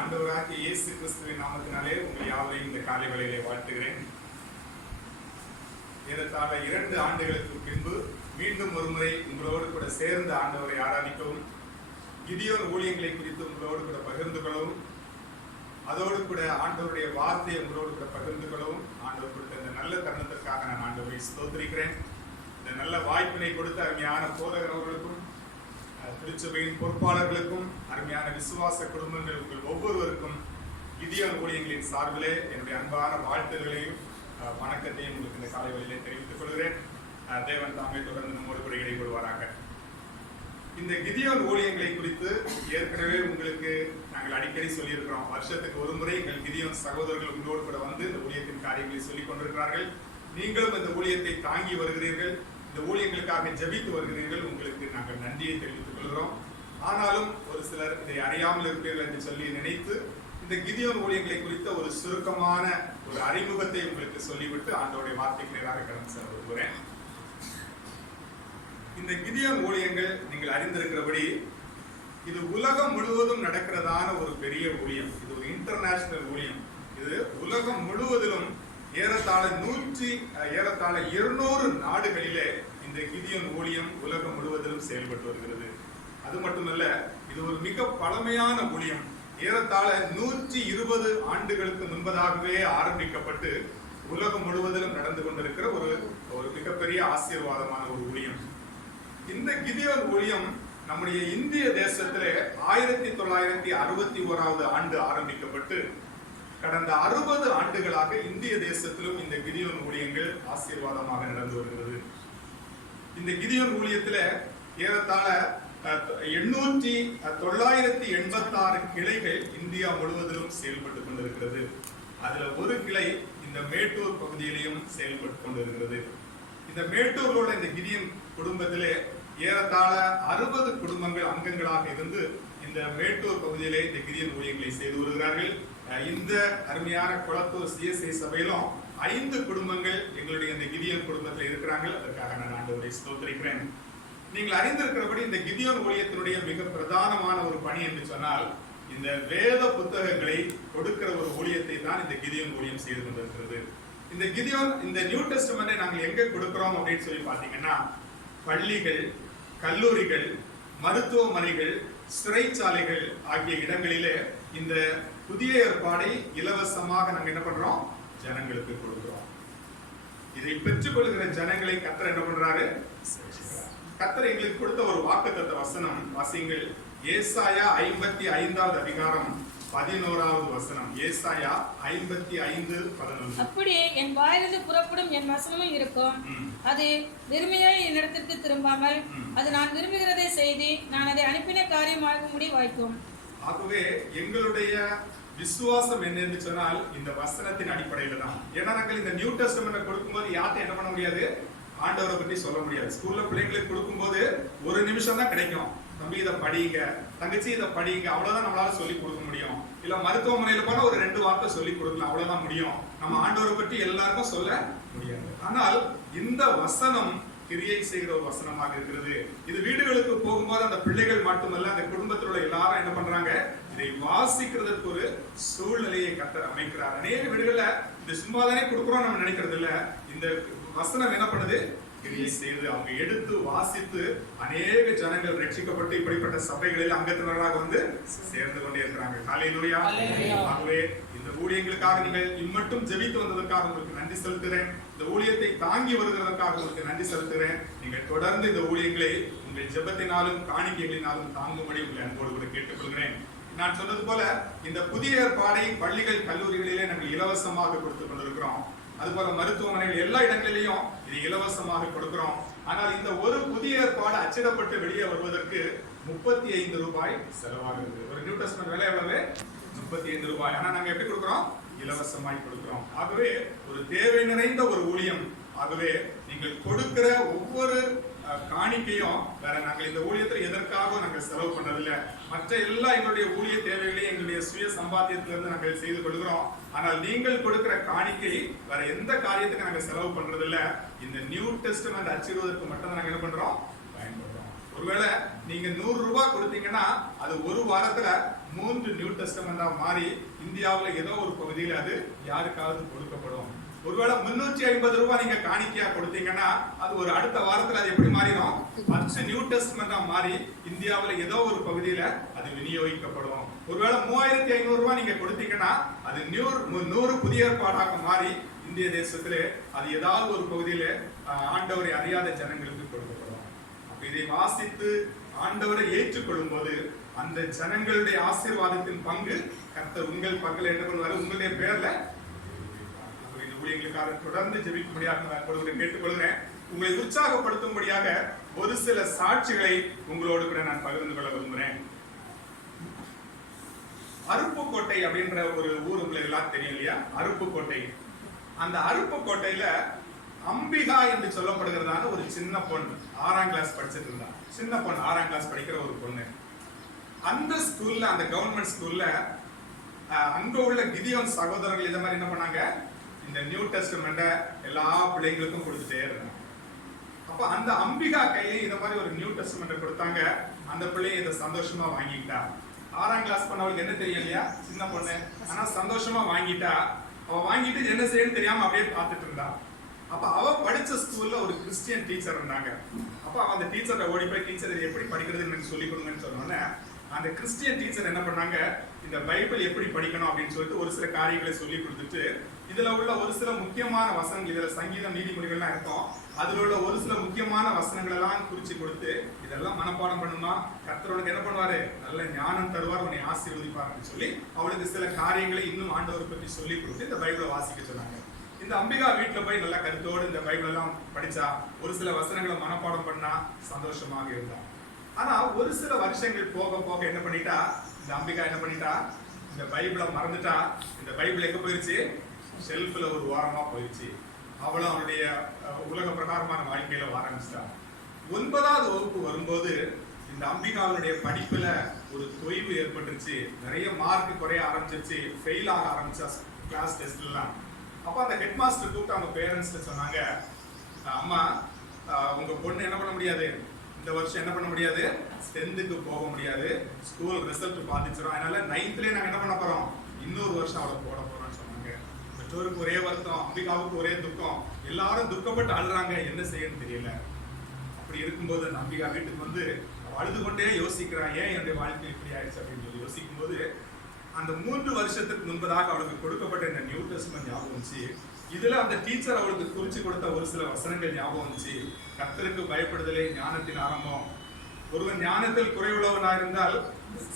ஆண்டவராகிய இயேசு கிறிஸ்துவின் நாமத்தினாலே உங்கள் யாவரையும் இந்த காலை வேளையிலே வாழ்த்துகிறேன். ஏறத்தாழ 2 ஆண்டுகளுக்கு பின்பு மீண்டும் ஒருமுறை உங்களோடு கூட சேர்ந்து ஆண்டவரை ஆராதிக்கவும், கிதியோன் ஊழியங்களை குறித்து உங்களோடு கூட பகிர்ந்து கொள்ளவும், அதோடு கூட ஆண்டவருடைய வார்த்தையை உங்களோடு கூட பகிர்ந்து கொள்ளவும் ஆண்டவர் கொடுத்த இந்த நல்ல தருணத்திற்காக நான் ஆண்டவரை ஸ்தோத்திரிக்கிறேன். இந்த நல்ல வாய்ப்பினை கொடுத்த அருமையான போதகர் அவர்களுக்கும், திருச்சபையின் பொறுப்பாளர்களுக்கும், அருமையான விசுவாச குடும்பங்கள் உங்கள் ஒவ்வொருவருக்கும் கிதியோன் ஊழியங்களின் சார்பிலே என்னுடைய அன்பான வாழ்த்துகளையும் வணக்கத்தையும் உங்களுக்கு இந்த காலை வேளையிலே தெரிவித்துக் கொள்கிறேன். தேவன் தாமே தொடர்ந்து நம்மோடு கூட இடைபடுவாராக. இந்த கிதியோன் ஊழியங்களை குறித்து ஏற்கனவே உங்களுக்கு நாங்கள் அடிக்கடி சொல்லியிருக்கிறோம். வருஷத்துக்கு ஒரு முறை எங்கள் கிதியோன் சகோதரர்கள் உங்களோடு கூட வந்து இந்த ஊழியத்தின் காரியங்களை சொல்லிக் கொண்டிருக்கிறார்கள். நீங்களும் இந்த ஊழியத்தை தாங்கி வருகிறீர்கள், இந்த ஊழியங்களுக்காக ஜெபித்து வருகிறீர்கள். உங்களுக்கு நாங்கள் நன்றியை தெரிவித்துக் கொள்கிறோம். ஆனாலும் ஒரு சிலர் இதை அறியாமல் இருப்பீர்கள் என்று சொல்லி நினைத்து இந்த கிதியோன் ஊழியங்களை குறித்த ஒரு சுருக்கமான ஒரு அறிமுகத்தை உங்களுக்கு சொல்லிவிட்டு ஆண்டவருடைய வார்த்தைக்கு நேராக கடந்து செல்ல விரும்புகிறேன். இந்த கிதியோன் ஊழியங்கள் நீங்கள் அறிந்திருக்கிறபடி இது உலகம் முழுவதும் நடக்கிறதான ஒரு பெரிய ஊழியம். இது ஒரு இன்டர்நேஷனல் ஊழியம். இது உலகம் முழுவதிலும் ஏறத்தாழ 200 நாடுகளிலே இந்த கிதியோன் ஊழியம் உலகம் முழுவதிலும் செயல்பட்டு வருகிறது. அது மட்டுமல்ல, இது ஒரு மிக பழமையான ஊழியம். ஏறத்தாழ 120 ஆண்டுகளுக்கு முன்பதாகவே ஆரம்பிக்கப்பட்டு உலகம் முழுவதிலும் நடந்து கொண்டிருக்கிற ஒரு மிகப்பெரிய ஆசீர்வாதமான ஒரு ஊழியம். இந்த கிதியோன் ஊழியம் நம்முடைய இந்திய தேசத்திலே 1961 ஆண்டு ஆரம்பிக்கப்பட்டு கடந்த 60 ஆண்டுகளாக இந்திய தேசத்திலும் இந்த கிதியோன் ஊழியங்கள் ஆசீர்வாதமாக நடந்து வருகிறது. இந்த கிதியோன் ஊழியத்துல ஏறத்தாழ 986 கிளைகள் இந்தியா முழுவதிலும் செயல்பட்டு கொண்டிருக்கிறது. அதுல ஒரு கிளை இந்த மேட்டூர் பகுதியிலையும் செயல்பட்டு கொண்டிருக்கிறது. இந்த மேட்டூரோட இந்த கிதியோன் குடும்பத்திலே ஏறத்தாழ 60 குடும்பங்கள் அங்கங்களாக இருந்து இந்த மேட்டூர் பகுதியிலே இந்த கிதியோன் ஊழியங்களை செய்து வருகிறார்கள். இந்த அருமையான குளத்தூர் CSI சபையிலும் 5 குடும்பங்கள் எங்களுடைய இந்த கிதியோன் குடும்பத்தில் இருக்கிறாங்க. அதற்காக நான் ஆண்டவரை ஸ்தோத்திரிக்கிறேன். நீங்கள் அறிந்திருக்கிறபடி இந்த கிதியோன் ஊழியத்தினுடைய மிக பிரதானமான ஒரு பணி என்று சொன்னால் இந்த வேத புத்தகங்களை கொடுக்கிற ஒரு ஊழியத்தை தான் இந்த கிதியோன் ஊழியம் செய்து கொண்டிருக்கிறது. இந்த கிதியோன் இந்த நியூ டெஸ்டமெண்டை நாங்கள் எங்க கொடுக்கிறோம் அப்படின்னு சொல்லி பாத்தீங்கன்னா, பள்ளிகள், கல்லூரிகள், மருத்துவமனைகள், சிறைச்சாலைகள் ஆகிய இடங்களிலே இந்த புதிய ஏற்பாடை இலவசமாக நாங்க என்ன பண்றோம், ஜனங்களுக்கு கொடுக்கிறோம். இதை பெற்றுக் கொள்கிற ஜனங்களை கர்த்தர் என்ன பண்றாரு, கர்த்தர் எங்களுக்கு கொடுத்த ஒரு வாக்குத்தத்த வசனம் வாசிங்கள். ஏசாயா 55வது அதிகாரம் 11வது வசனம். ஏசாயா 55:11. அப்படியே என் வாயிலிருந்து புறப்படும் என் வசனமும் இருக்கும், அது வெறுமையாய் என்னிடத்திற்கு திரும்பாமல் அது நான் விரும்புகிறதை செய்து நான் அதை அனுப்பின காரியமாக முடிவாய்க்கும். ஆகவே எங்களுடைய விசுவாசம் என்ன என்று சொன்னால் இந்த வசனத்தின் அடிப்படையில தான். ஏன்னா நாங்கள் இந்த நியூ டெஸ்டமெண்ட் கொடுக்கும்போது யார்கிட்ட என்ன பண்ண முடியாது, ஆண்டவரை பற்றி சொல்ல முடியாது. ஸ்கூல்ல பிள்ளைங்களுக்கு கொடுக்கும்போது ஒரு நிமிஷம் தான் கிடைக்கும். தம்பி இதை படிங்க, தங்கச்சி இதை படிங்க, அவ்வளவுதான் நம்மளால சொல்லி கொடுக்க முடியும். இல்ல மருத்துவமனையில போனா ஒரு 2 வார்த்தை சொல்லி கொடுக்கலாம், அவ்வளவுதான் முடியும். நம்ம ஆண்டவரை பற்றி எல்லாருக்கும் சொல்ல முடியாது. ஆனால் இந்த வசனம் கிரியை செய்கிற ஒரு வசனமாக இருக்கிறது. இது வீடுகளுக்கு போகும்போது அந்த பிள்ளைகள் மட்டுமல்ல, அந்த குடும்பத்தில் உள்ள எல்லாரும் என்ன பண்றாங்க, இதை வாசிக்கிறதுக்கு ஒரு சூழ்நிலையை கர்த்தர் அமைக்கிறார். அநேக வீடுகள்ல இந்த சும்மா தானே கொடுக்குறோம் நம்ம நினைக்கிறது இல்ல. இந்த வசனம் என்ன பண்ணுது, கிரியை செய்து அவங்க எடுத்து வாசித்து அநேக ஜனங்கள் ரட்சிக்கப்பட்டு இப்படிப்பட்ட சபைகளில் அங்கத்தினராக வந்து சேர்ந்து கொண்டே இருக்கிறாங்க. ஹல்லேலூயா. ஆகவே இந்த ஊழியங்களுக்காக நீங்கள் இம்மட்டும் ஜெபித்து வந்ததற்காக உங்களுக்கு நன்றி செலுத்துகிறேன். இந்த ஊழியத்தை தாங்கி வருகிறதற்காக உங்களுக்கு நன்றி செலுத்துகிறேன். நீங்கள் தொடர்ந்து இந்த ஊழியங்களை உங்கள் ஜெபத்தினாலும் காணிக்கைகளினாலும் தாங்கும்படி உங்களை அன்போடு கூட கேட்டுக்கொள்கிறேன். நான் சொன்னது போல இந்த புதிய ஏற்பாடை பள்ளிகள், கல்லூரிகளிலே நாங்கள் இலவசமாக கொடுத்துக் கொண்டிருக்கிறோம். அதுபோல மருத்துவமனைகள் எல்லா இடங்களிலையும் இது இலவசமாக கொடுக்கிறோம். ஆனால் இந்த ஒரு புதிய ஏற்பாடு அச்சிடப்பட்டு வெளியே வருவதற்கு 35 ரூபாய் செலவாகிறது. ஒரு நியூ டெஸ்டமெண்ட் விலை எவ்வளவு, 35 ரூபாய். ஆனா நாங்க எப்படி கொடுக்கிறோம், இலவசமாய் கொடுக்கிறோம். ஆகவே ஒரு தேவை நிறைந்த ஒரு ஊழியம். ஆகவே நீங்கள் கொடுக்கிற ஒவ்வொரு காணிக்கையும் வேற நாங்கள் இந்த ஊழியத்தில் எதற்காக நாங்கள் செலவு பண்ணதில்லை. மற்ற எல்லா எங்களுடைய ஊழிய தேவைகளையும் எங்களுடைய சுய சம்பாத்தியத்திலிருந்து நாங்கள் செய்து கொள்கிறோம். ஆனால் நீங்கள் கொடுக்கிற காணிக்கை வேற எந்த காரியத்துக்கு நாங்கள் செலவு பண்றதில்லை. இந்த நியூ டெஸ்டமெண்ட் அச்சிடுவதற்கு மட்டும் நாங்கள் என்ன பண்றோம், பயன்படுறோம். ஒருவேளை நீங்க 100 ரூபாய் கொடுத்தீங்கன்னா அது ஒரு வாரத்துல 3 நியூ டெஸ்டமெண்டா மாறி இந்தியாவுல ஏதோ ஒரு பகுதியில் அது யாருக்காவது கொடுக்கப்படும். ஒருவேளை 350 ரூபாய் நீங்க காணிக்கையா கொடுத்தீங்கன்னா அது ஒரு அடுத்த வாரத்துல அது எப்படி மாறிடும்? 10 நியூ டெஸ்டமெண்டா மாறி இந்தியாவுல ஏதோ ஒரு பகுதியில அது விநியோகிக்கப்படும். ஒருவேளை 3500 ரூபாய் நீங்க கொடுத்தீங்கன்னா அது 100 புதிய ஏற்பாடாக மாறி இந்திய தேசத்திலே அது ஏதாவது ஒரு பகுதியில ஆண்டவரை அறியாத ஜனங்களுக்கு கொடுக்கப்படும். அப்ப இதை வாசித்து ஆண்டவரை ஏற்றுக்கொள்ளும் போது அந்த ஜனங்களுடைய ஆசீர்வாதத்தின் பங்கு கர்த்தர் உங்கள் பங்கில் என்ன பண்ணுவாரு? உங்களுடைய பேர்ல ஊழியர்களுக்காக தொடர்ந்து ஜெபிக்கும்படியாக நான் கேட்டுக்கொள்கிறேன். உங்களை உற்சாகப்படுத்தும்படியாக ஒரு சில சாட்சிகளை உங்களோடு கூட நான் பகிர்ந்து கொள்ள விரும்புகிறேன். அருப்புக்கோட்டை அப்படின்ற ஒரு ஊர் உங்களுக்கு எல்லாம் தெரியும் இல்லையா? அருப்புக்கோட்டை. அந்த அருப்புக்கோட்டையில அம்பிகா என்று சொல்லப்படுகிறதான ஒரு சின்ன பொண்ணு 6ஆம் கிளாஸ் படிச்சிட்டு இருந்தா. சின்ன பொண்ணு 6ஆம் கிளாஸ் படிக்கிற ஒரு பொண்ணு. அந்த ஸ்கூல்ல, அந்த கவர்மெண்ட் ஸ்கூல்ல அங்க உள்ள கிதியோன் சகோதரர்கள் இதை மாதிரி என்ன பண்ணாங்க? இந்த நியூ டெஸ்டமெண்ட எல்லா பிள்ளைங்களுக்கும் கொடுத்துட்டே இருந்தாங்க. அப்ப அந்த அம்பிகா கையில இத மாதிரி ஒரு நியூ டெஸ்டமெண்ட கொடுத்தாங்க. அந்த பிள்ளை இதை சந்தோஷமா வாங்கிட்டா. 6ஆம் கிளாஸ் பண்ணவளுக்கு என்ன தெரியும் இல்லையா? சின்ன பொண்ணு. ஆனா சந்தோஷமா வாங்கிட்டா. அவ வாங்கிட்டு என்ன செய்யணும்னு தெரியாம அப்படியே பார்த்துட்டு இருந்தா. அப்ப அவ படிச்ச ஸ்கூல்ல ஒரு கிறிஸ்டியன் டீச்சர் இருந்தாங்க. அப்ப அந்த டீச்சரை ஓடி போய், டீச்சர் எப்படி படிக்கிறதுன்னு எனக்கு சொல்லிக் கொடுங்கன்னு சொன்னோன்னே அந்த கிறிஸ்டியன் டீச்சர் என்ன பண்ணாங்க? இந்த பைபிள் எப்படி படிக்கணும் அப்படின்னு சொல்லிட்டு ஒரு சில காரியங்களை சொல்லி கொடுத்துட்டு, இதுல உள்ள ஒரு சில முக்கியமான வசனங்கள், இதுல சங்கீதம் நீதிமொழிகள்லாம் இருக்கும், அதுல உள்ள ஒரு சில முக்கியமான வசனங்கள் எல்லாம் குறிச்சு கொடுத்து இதெல்லாம் மனப்பாடம் பண்ணுமா, கர்த்தர் உனக்கு என்ன பண்ணுவாரு? நல்ல ஞானம் தருவார், உன்னை ஆசீர்வதிப்பார்னு சொல்லி அவளுக்கு சில காரியங்களை இன்னும் ஆண்டவர் பற்றி சொல்லி கொடுத்து இந்த பைபிளை வாசிக்க சொன்னாங்க. இந்த அம்பிகா வீட்டுல போய் நல்ல கருத்தோடு இந்த பைபிள் எல்லாம் படிச்சா, ஒரு சில வசனங்களை மனப்பாடம் பண்ணா, சந்தோஷமாக இருந்தா. ஆனா ஒரு சில வருஷங்கள் போக போக என்ன பண்ணிட்டா? இந்த அம்பிகா என்ன பண்ணிட்டா? இந்த பைபிளை மறந்துட்டா. இந்த பைபிள் எங்க போயிருச்சு? ஷெல்ஃப்ல ஒரு ஓரமா போயிருச்சு. அவளும் அவனுடைய உலக பிரகாரமான வாழ்க்கையில ஆரம்பிச்சிட்டா. 9ஆவது வகுப்பு வரும்போது இந்த அம்பிகாவுடைய படிப்புல ஒரு தொய்வு ஏற்பட்டுருச்சு. நிறைய மார்க் குறைய ஆரம்பிச்சிருச்சு. ஃபெயில் ஆக ஆரம்பிச்சா கிளாஸ் டெஸ்ட்லாம். அப்ப அந்த ஹெட் மாஸ்டர் கூப்பிட்டு அவங்க பேரண்ட்ஸ்ல சொன்னாங்க, அம்மா உங்க பொண்ணு என்ன பண்ண முடியாது, இந்த வருஷம் என்ன பண்ண முடியாது, 10th போக முடியாது, ஸ்கூல் ரிசல்ட் பாதிச்சிடும், அதனால 9thலயே நாங்க என்ன பண்ண போறோம், இன்னொரு வருஷம் அவளை போட போறோம்னு சொன்னாங்க. பெற்றோருக்கு ஒரே வருத்தம், அம்பிகாவுக்கு ஒரே துக்கம், எல்லாரும் துக்கப்பட்டு அழுறாங்க, என்ன செய்யணும்னு தெரியல. அப்படி இருக்கும்போது அந்த அம்பிகா வீட்டுக்கு வந்து அழுது கொண்டே யோசிக்கிறான், ஏன் என்னுடைய வாழ்க்கை இப்படி ஆயிடுச்சு அப்படின்னு சொல்லி யோசிக்கும் போது அந்த 3 வருஷத்துக்கு முன்பதாக அவளுக்கு கொடுக்கப்பட்ட இந்த நியூ டெஸ்டமென்ட் ஞாபகம் வந்துச்சு. இதுல அந்த டீச்சர் அவளுக்கு குறிச்சு கொடுத்த ஒரு சில வசனங்கள் ஞாபகம் வந்துச்சு. கர்த்தருக்கு பயப்படுதலே ஞானத்தின் ஆரம்பம். ஒருவன் ஞானத்தில் குறைவுள்ளவனாக இருந்தால்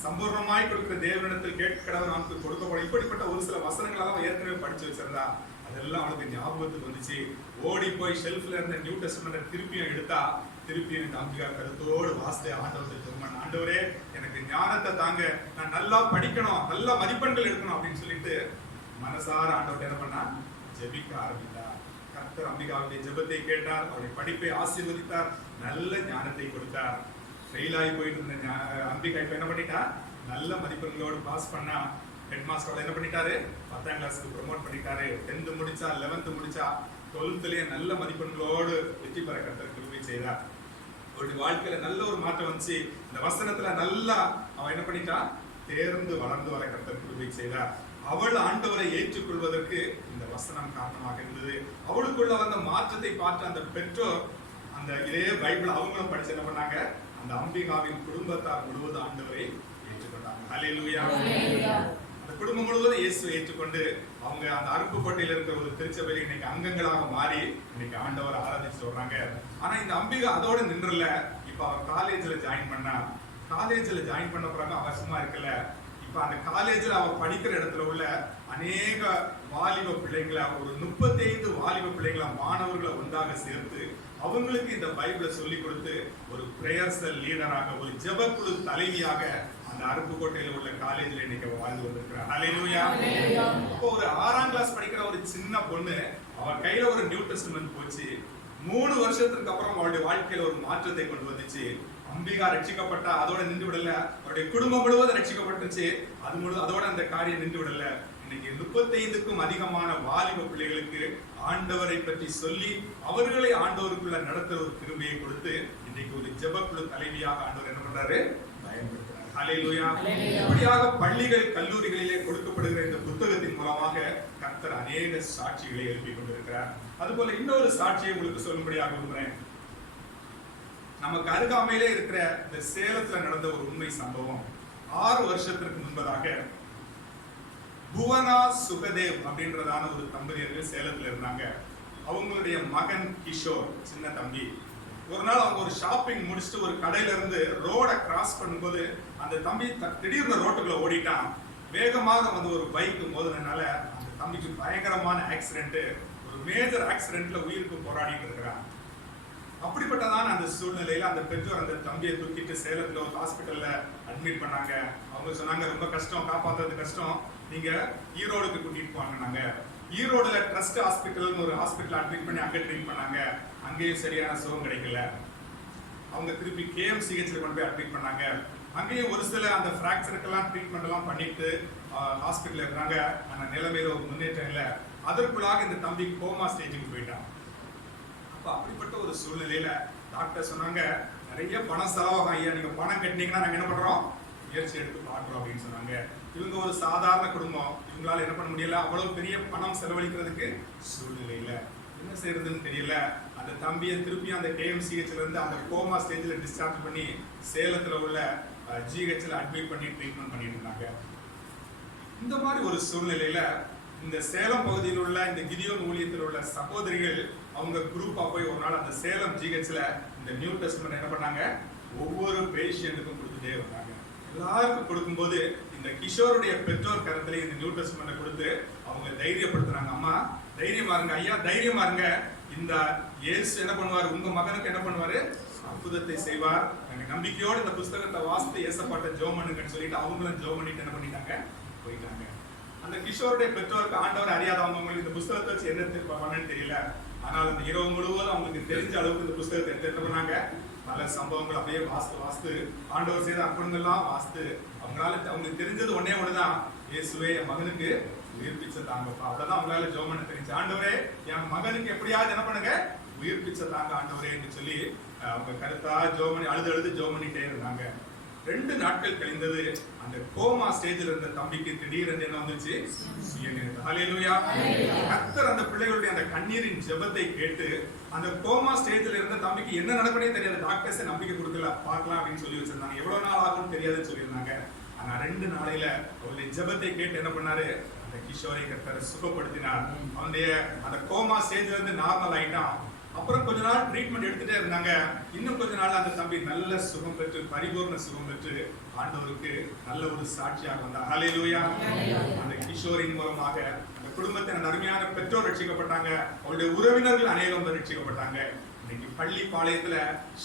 சம்பூர்ணமாய் கொடுக்கிற தேவனிடத்தில் கேட்கிறவன் நமக்கு கொடுக்கப்படும். இப்படிப்பட்ட ஒரு சில வசனங்கள் அவன் ஏற்கனவே படிச்சு வச்சிருந்தா. அதெல்லாம் அவளுக்கு ஞாபகத்துக்கு வந்துச்சு. ஓடி போய் ஷெல்ஃப்ல இருந்த நியூ டெஸ்டமென்ட் திருப்பியும் எடுத்தா. திருப்பியும் இந்த அம்பிகா கருத்தோடு வாசித்த ஆண்டவர்கிட்ட ஜெபம், ஆண்டவரே எனக்கு ஞானத்தை தாங்க, நான் நல்லா படிக்கணும், நல்ல மதிப்பெண்கள் எடுக்கணும் அப்படின்னு சொல்லிட்டு மனசார ஆண்டவர்கிட்ட என்ன பண்ணா, ஜெபிக்க ஆரம்பித்தார். கர்த்தர் அம்பிகாவுடைய ஜெபத்தை கேட்டார், அவருடைய படிப்பை ஆசீர்வதித்தார், நல்ல ஞானத்தை கொடுத்தார். ஃபெயில் ஆகி போயிட்டு இருந்த அம்பிகா இப்ப என்ன பண்ணிட்டா, நல்ல மதிப்பெண்களோடு பாஸ் பண்ணா. ஹெட் மாஸ்டர் என்ன பண்ணிட்டாரு, 10ஆம் கிளாஸ்க்கு ப்ரமோட் பண்ணிட்டாரு. 10th முடிச்சா, 11th முடிச்சா, 12thலயே நல்ல மதிப்பெண்களோடு வெற்றி பெற கர்த்தர் கிருபை செய்தார். அவருடைய வாழ்க்கையில நல்ல ஒரு மாற்றம் வந்துச்சு. இந்த வசனத்துல நல்லா அவன் என்ன பண்ணிட்டா, தேர்ந்து வளர்ந்து வர கர்த்தர் கிருபை செய்தார். அவள் ஆண்டவரை ஏற்றுக்கொள்வதற்கு இந்த வசனம் காரணமாக இருந்தது. அவளுக்குள்ள வந்த மாற்றத்தை பார்த்து அந்த பெற்றோர் அந்த இதே பைபிள் அவங்களும் படிச்சு என்ன பண்ணாங்க, அந்த அம்பிகாவின் குடும்பத்தார் முழுவதும் ஆண்டவரை ஏற்றுக்கொண்டாங்க. ஹல்லேலூயா. அந்த குடும்பம் முழுவதும் இயேசுவை ஏற்றுக்கொண்டு அவங்க அந்த அருப்புக்கோட்டையில இருக்கிற ஒரு திருச்சபையில இன்னைக்கு அங்கங்களாக மாறி இன்னைக்கு ஆண்டவர் ஆராதிச்சு வர்றாங்க. ஆனா இந்த அம்பிகா அதோட நின்றல. இப்ப அவர் காலேஜ்ல ஜாயின் பண்ணா. காலேஜ்ல ஜாயின் பண்ண பிறகு அவசியமா இருக்கல. இப்ப அந்த காலேஜ்ல அவர் படிக்கிற இடத்துல உள்ள அநேக வாலிப பிள்ளைங்களை, ஒரு 35 வாலிப பிள்ளைங்களை, மாணவர்களை ஒன்றாக சேர்த்து அவங்களுக்கு இந்த பைபிளை சொல்லி கொடுத்து ஒரு பிரேயர் செல் லீடராக, ஒரு ஜெபக்குழு தலைவியாக அந்த அருப்புக்கோட்டையில உள்ள காலேஜ்ல இன்னைக்கு வாழ்ந்து வந்திருக்கிறார். ஹல்லேலூயா. அப்போ ஒரு 6ஆம் கிளாஸ் படிக்கிற ஒரு சின்ன பொண்ணு, அவ கையில ஒரு நியூ டெஸ்டமென்ட் போச்சு. 3 வருஷத்துக்கு அப்புறம் அவளுடைய வாழ்க்கையில ஒரு மாற்றத்தை கொண்டு வந்துச்சு. அம்பிகா ரட்சிக்கப்பட்டா, அதோட நின்று விடல. அவருடைய குடும்பம் முழுவதும் ரட்சிக்கப்பட்டுச்சு. அதோட அந்த காரியம் நின்று விடல. இன்னைக்கு 35க்கும் அதிகமான வாலிப பிள்ளைகளுக்கு ஆண்டவரை பற்றி சொல்லி அவர்களை ஆண்டவருக்குள்ள நடத்துற ஒரு கிருபையை கொடுத்து இன்னைக்கு ஒரு ஜெபக்குழு தலைவியாக ஆண்டவர் என்ன பண்றாரு? பயன்படுத்துறாரு. ஹல்லேலூயா. இப்படியாக பள்ளிகள் கல்லூரிகளிலே கொடுக்கப்படுகிற இந்த புத்தகத்தின் மூலமாக கர்த்தர் அநேக சாட்சிகளை எழுப்பிக் கொண்டிருக்கிறார். அதுபோல இன்னொரு சாட்சியை உங்களுக்கு சொல்லும்படியாக விரும்புகிறேன். நமக்கு அருகாமையிலே இருக்கிற இந்த சேலத்துல நடந்த ஒரு உண்மை சம்பவம். 6 வருஷத்திற்கு முன்பதாக புவனா சுகதேவ் அப்படின்றதான ஒரு தம்பதியர்கள் சேலத்துல இருந்தாங்க. அவங்களுடைய மகன் கிஷோர், சின்ன தம்பி, ஒரு நாள் அவங்க ஒரு ஷாப்பிங் முடிச்சுட்டு ஒரு கடையில இருந்து ரோட கிராஸ் பண்ணும்போது அந்த தம்பி திடீர்னு ரோட்டுக்குள்ள ஓடிட்டான். வேகமாக வந்து ஒரு பைக் மோதினால அந்த தம்பிக்கு பயங்கரமான ஆக்சிடென்ட், ஒரு மேஜர் ஆக்சிடென்ட்ல உயிருக்கு போராடிட்டு இருக்கிறான். அப்படிப்பட்டதான அந்த சூழ்நிலையில அந்த பெற்றோர் அந்த தம்பியை தூக்கிட்டு சேலத்துல ஒரு ஹாஸ்பிட்டல்ல அட்மிட் பண்ணாங்க. அவங்க சொன்னாங்க, ரொம்ப கஷ்டம், காப்பாத்துறது கஷ்டம், நீங்க ஈரோடுக்கு கூட்டிட்டு போனாங்க. ஈரோடுல ட்ரஸ்ட் ஹாஸ்பிட்டல்னு ஒரு ஹாஸ்பிட்டல் அட்மிட் பண்ணி அங்க ட்ரீட் பண்ணாங்க. அங்கேயும் சரியான சுகம் கிடைக்கல. அவங்க திருப்பி KMCHல கொண்டு போய் அட்மிட் பண்ணாங்க. அங்கேயும் ஒரு சில அந்த ஃப்ராக்சருக்கெல்லாம் ட்ரீட்மெண்ட் எல்லாம் பண்ணிட்டு ஹாஸ்பிட்டல்ல இருந்தாங்க. ஆனா நிலைமையில ஒரு முன்னேற்றம் இல்லை. அதற்குள்ளாக இந்த தம்பி கோமா ஸ்டேஜுக்கு போயிட்டான். அப்ப அப்படிப்பட்ட ஒரு சூழ்நிலையில டாக்டர் சொன்னாங்க, நிறைய பணம் செலவாகும் ஐயா, நீங்க பணம் கட்டினீங்கன்னா நாங்க என்ன பண்றோம், முயற்சி எடுத்து பார்க்கிறோம் அப்படின்னு சொன்னாங்க. இவங்க ஒரு சாதாரண குடும்பம், இவங்களால என்ன பண்ண முடியல, அவ்வளவு பெரிய பணம் செலவழிக்கிறதுக்கு சூழ்நிலை இல்ல. என்ன செய்யறதுன்னு தெரியல. அந்த தம்பியை திருப்பி அந்த KMCHல இருந்து அந்த கோமா ஸ்டேஜ்ல டிஸ்சார்ஜ் பண்ணி சேலத்துல உள்ள GHல அட்மிட் பண்ணி ட்ரீட்மெண்ட் பண்ணிட்டு இருந்தாங்க. இந்த மாதிரி ஒரு சூழ்நிலையில இந்த சேலம் பகுதியில் உள்ள இந்த கிதியோன் ஊழியத்தில் உள்ள சகோதரிகள் அவங்க குரூப்பா போய் ஒரு நாள் அந்த சேலம் GHல இந்த நியூ டெஸ்டமென்ட் என்ன பண்ணாங்க, ஒவ்வொரு பேஷண்ட்டுக்கும் கொடுத்துட்டே இருந்தாங்க. எல்லாருக்கும் கொடுக்கும்போது இந்த கிஷோருடைய பெற்றோர் கரத்துல இந்த நியூ டெஸ்டமென்ட் கொடுத்து அவங்க தைரியப்படுத்துறாங்க. அம்மா தைரியமா இருங்க, ஐயா தைரியமா இருங்க, இந்த இயேசு என்ன பண்ணுவார், உங்க மகனுக்கு என்ன பண்ணுவாரு, அற்புதத்தை செய்வார், நம்பிக்கையோடு இந்த புஸ்தகத்தை வாசித்து ஏசப்பாட்ட ஜெபம் பண்ணுங்கன்னு சொல்லிட்டு அவங்களும் ஜெபம் பண்ணிட்டு என்ன பண்ணிட்டாங்க, போயிட்டாங்க. அந்த கிஷோருடைய பெற்றோருக்கு ஆண்டவர் அறியாதவங்க இந்த புஸ்தகத்தை வச்சு என்ன பண்ணன்னு தெரியல. ஆனால் அந்த இரவு முழுவதும் அவங்களுக்கு தெரிஞ்ச அளவுக்கு இந்த புஸ்தகத்தை எடுத்து பண்ணாங்க. பல சம்பவங்கள் அப்படியே வாஸ்து ஆண்டவர் செய்த அற்புதங்கள்லாம் வாஸ்து அவங்களுக்கு தெரிஞ்சது ஒன்னே ஒண்ணுதான், இயேசுவே என் மகனுக்கு உயிர்ப்பிச்ச தாங்கப்பா. அவ்வளவுதான் அவங்களால ஜெபம் பண்ண தெரிஞ்சு. ஆண்டவரே என் மகனுக்கு எப்படியாவது என்ன பண்ணுங்க, உயிர்ப்பிச்ச தாங்க ஆண்டவரே என்று சொல்லி அவங்க கருத்தா ஜெபம் பண்ணி அழுது ஜெபம் பண்ணிட்டே இருந்தாங்க. 2 நாட்கள் கழிந்தது. அந்த கோமா ஸ்டேஜ்ல இருந்த தம்பிக்கு திடீரென்று என்ன வந்துச்சு, சுயநினைவு. ஹல்லேலூயா. கர்த்தர் அந்த பிள்ளைகளுடைய அந்த கண்ணீரின் ஜெபத்தை கேட்டு அந்த கோமா ஸ்டேஜ்ல இருந்த தம்பிக்கு என்ன நடக்குனே தெரியாது. டாக்டர்ஸ் நம்பிக்கை கொடுக்கல, பார்க்கலாம் அப்படின்னு சொல்லி வச்சிருந்தாங்க. எவ்வளவு நாள் ஆகும்னு தெரியாதுன்னு சொல்லியிருந்தாங்க. ஆனா 2 நாளையில அவருடைய ஜெபத்தை கேட்டு என்ன பண்ணாரு, அந்த கிஷோரை கர்த்தர் சுகப்படுத்தினார். அவனுடைய அந்த கோமா ஸ்டேஜ்ல இருந்து நார்மல் ஆயிட்டான். அப்புறம் கொஞ்ச நாள் ட்ரீட்மெண்ட் எடுத்துட்டே இருந்தாங்க. இன்னும் கொஞ்ச நாள் அந்த தம்பி நல்ல சுகம் பெற்று பரிபூர்ண சுகம் பெற்று ஆண்டவருக்கு நல்ல ஒரு சாட்சியாக வந்தார். ஹல்லேலூயா. அந்த கிஷோரின் மூலமாக அந்த குடும்பத்தின் அருமையான பெற்றோர் ரட்சிக்கப்பட்டாங்க. அவருடைய உறவினர்கள் அநேகம் ரட்சிக்கப்பட்டாங்க. இன்னைக்கு பள்ளிப்பாளையத்துல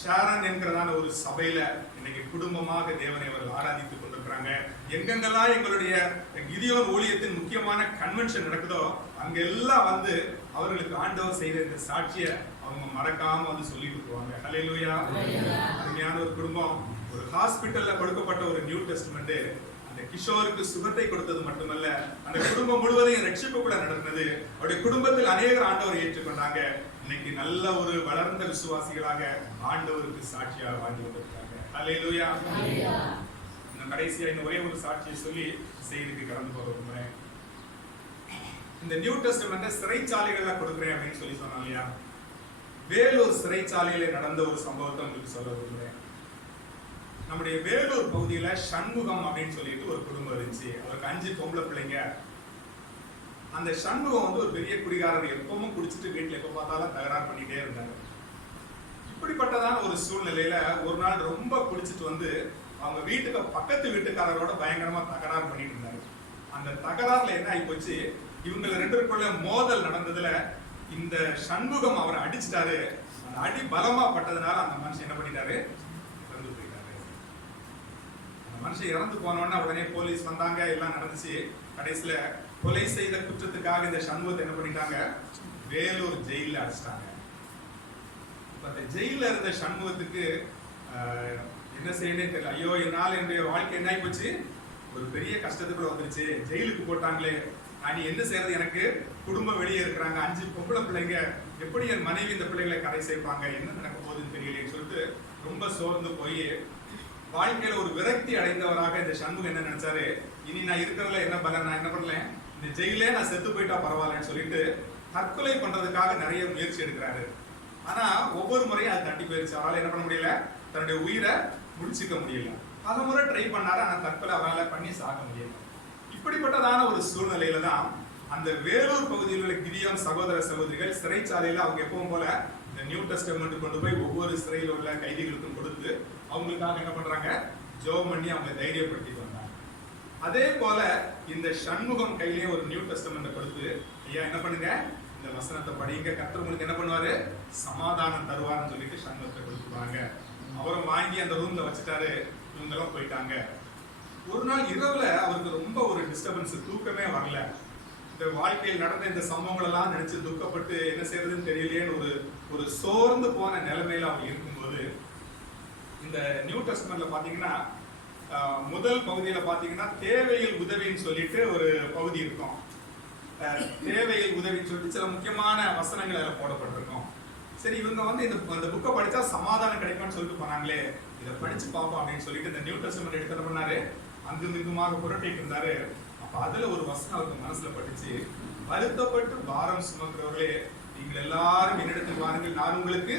ஷாரன் என்கிறதான ஒரு சபையில இன்னைக்கு குடும்பமாக தேவனை அவர்கள் ஆராதித்துக் கொண்டிருக்கிறாங்க. எங்கெங்கெல்லாம் எங்களுடைய கிதியோன் ஊழியத்தின் முக்கியமான கன்வென்ஷன் நடக்குதோ அங்கெல்லாம் வந்து அவர்களுக்கு ஆண்டவர் செய்த இந்த சாட்சியை அவங்க மறக்காம வந்து சொல்லிட்டு போவாங்க. ஹல்லேலூயா. அருமையான ஒரு குடும்பம். ஒரு ஹாஸ்பிட்டல்ல கொடுக்கப்பட்ட ஒரு நியூ டெஸ்டமெண்ட் அந்த கிஷோருக்கு சுகத்தை கொடுத்தது மட்டுமல்ல, அந்த குடும்பம் முழுவதையும் ரட்சிப்புக்குள்ள நடந்தது. அவருடைய குடும்பத்தில் அநேகர் ஆண்டவரை ஏற்றுக்கொண்டாங்க. இன்னைக்கு நல்ல ஒரு வளர்ந்த விசுவாசிகளாக ஆண்டவருக்கு சாட்சியாக வாழ்ந்து கொண்டிருக்காங்க. ஹல்லேலூயா. இன்னும் கடைசியா இன்னும் ஒரே ஒரு சாட்சியை சொல்லி செய்திக்கு கடந்து போக விரும்புறேன். இந்த நியூ டெஸ்டமென்ட் சிறைச்சாலைகள்ல கொடுக்குறேன் அப்படின்னு சொல்லி சொன்னாங்க இல்லையா, வேலூர் சிறைச்சாலையில நடந்த ஒரு சம்பவத்தை உங்களுக்கு சொல்ல விரும்புறேன். நம்முடைய வேலூர் பகுதியில சண்முகம் அப்படின்னு சொல்லிட்டு ஒரு குடும்பம் இருந்துச்சு. அவருக்கு 5 பொம்பளை பிள்ளைங்க. அந்த சண்முகம் வந்து ஒரு பெரிய குடிகாரர், எப்பவும் குடிச்சிட்டு வீட்டுல எப்ப பார்த்தாலும் தகராறு பண்ணிட்டே இருந்தாங்க. இப்படிப்பட்டதான ஒரு சூழ்நிலையில ஒரு நாள் ரொம்ப குடிச்சிட்டு வந்து அவங்க வீட்டுக்கு பக்கத்து வீட்டுக்காரரோட பயங்கரமா தகராறு பண்ணிட்டு இருந்தாரு. அந்த தகராறுல என்ன ஆகி போச்சு, இவங்க 2 பேருக்குள்ள மோதல் நடந்ததுல இந்த சண்முகம் அவரை அடிச்சிட்டாரு. அந்த அடி பலமா பட்டதுனால அந்த மனுஷன் என்ன பண்ணிட்டாரு, இறந்து போயிட்டாரு. அந்த மனுஷன் இறந்து போனோன்னா உடனே போலீஸ் வந்தாங்க, எல்லாம் நடந்துச்சு. கடைசியில கொலை செய்த குற்றத்துக்காக இந்த சண்முகத்தை என்ன பண்ணிட்டாங்க, வேலூர் ஜெயில அடைச்சிட்டாங்க. அந்த ஜெயில இருந்த சண்முகத்துக்கு என்ன செய்யணும் தெரியல. ஐயோ என்னால் என்னுடைய வாழ்க்கை என்ன ஆகி போச்சு, ஒரு பெரிய கஷ்டத்துக்குள்ள வந்துருச்சு, ஜெயிலுக்கு போட்டாங்களே, நான் என்ன செய்யறது, எனக்கு குடும்பம் வெளியே இருக்கிறாங்க, 5 பொம்பளை பிள்ளைங்க, எப்படி என் மனைவி இந்த பிள்ளைகளை கரை சேர்ப்பாங்க, என்ன நடக்க போகுதுன்னு தெரியலைன்னு சொல்லிட்டு ரொம்ப சோர்ந்து போய் வாழ்க்கையில ஒரு விரக்தி அடைந்தவராக இந்த சண்முகம் என்ன நினைச்சாரு, இனி நான் இருக்கிறதுல என்ன பலன், நான் என்ன பண்ணல, இந்த ஜெயிலே நான் செத்து போயிட்டா பரவாயில்லன்னு சொல்லிட்டு தற்கொலை பண்றதுக்காக நிறைய முயற்சி எடுக்கிறாரு. ஆனா ஒவ்வொரு முறையும் அது தட்டி போயிருச்சு. அவரால் என்ன பண்ண முடியல, தன்னுடைய உயிரை முடிச்சுக்க முடியல. பல முறை ட்ரை பண்ணாரு, ஆனா தற்கொலை அவரால் பண்ணி சாக முடியல. இப்படிப்பட்டதான ஒரு சூழ்நிலையில தான் அந்த வேலூர் பகுதியில் உள்ள கிதியோன் சகோதர சகோதரிகள் சிறைச்சாலையில அவங்க எப்பவும் போல இந்த நியூ டெஸ்டமெண்ட் கொண்டு போய் ஒவ்வொரு சிறையில் உள்ள கைதிகளுக்கும் கொடுத்து அவங்களுக்காக என்ன பண்றாங்க, ஜெபம் பண்ணி அவங்க தைரியப்படுத்திட்டு வந்தாங்க. அதே போல இந்த சண்முகம் கையிலேயே ஒரு நியூ டெஸ்டமெண்ட் கொடுத்து, ஐயா என்ன பண்ணுங்க, இந்த வசனத்தை படிங்க, கர்த்தர் உங்களுக்கு என்ன பண்ணுவாரு, சமாதானம் தருவார்னு சொல்லிட்டு சண்முகத்தை கொடுத்துருவாங்க. அவரும் வாங்கி அந்த ரூம்ல வச்சுட்டாரு. இவங்க எல்லாம் போயிட்டாங்க. ஒரு நாள் இரவுல அவருக்கு ரொம்ப ஒரு டிஸ்டர்பன்ஸ், தூக்கமே வரல. இந்த வாழ்க்கையில் நடந்த இந்த சம்பவங்கள் எல்லாம் நினைச்சு துக்கப்பட்டு என்ன செய்யறதுன்னு தெரியலையேன்னு ஒரு சோர்ந்து போன நிலைமையில அவங்க இருக்கும்போது, இந்த நியூ டெஸ்டமெண்ட்ல பாத்தீங்கன்னா முதல் பகுதியில பாத்தீங்கன்னா தேவையில் உதவின்னு சொல்லிட்டு ஒரு பகுதி இருக்கும். தேவையில் உதவின்னு சொல்லிட்டு சில முக்கியமான வசனங்கள் அதில் போடப்பட்டிருக்கும். சரி, இவங்க வந்து இந்த புக்கை படிச்சா சமாதானம் கிடைக்கும்னு சொல்லிட்டு போனாங்களே, இதை படிச்சு பார்ப்போம் அப்படின்னு சொல்லிட்டு இந்த நியூ டெஸ்டமெண்ட் எடுத்து என்ன பண்ணாரு, அங்கும் இங்குமாக புரட்டிட்டு இருந்தாரு. அப்ப அதுல ஒரு வசனம் அவருக்கு மனசுல பட்டுச்சு, வருத்தப்பட்டு பாரம் சுமக்கிறவர்களே நீங்கள் எல்லாரும் என்னிடத்தில் வாருங்கள், நான் உங்களுக்கு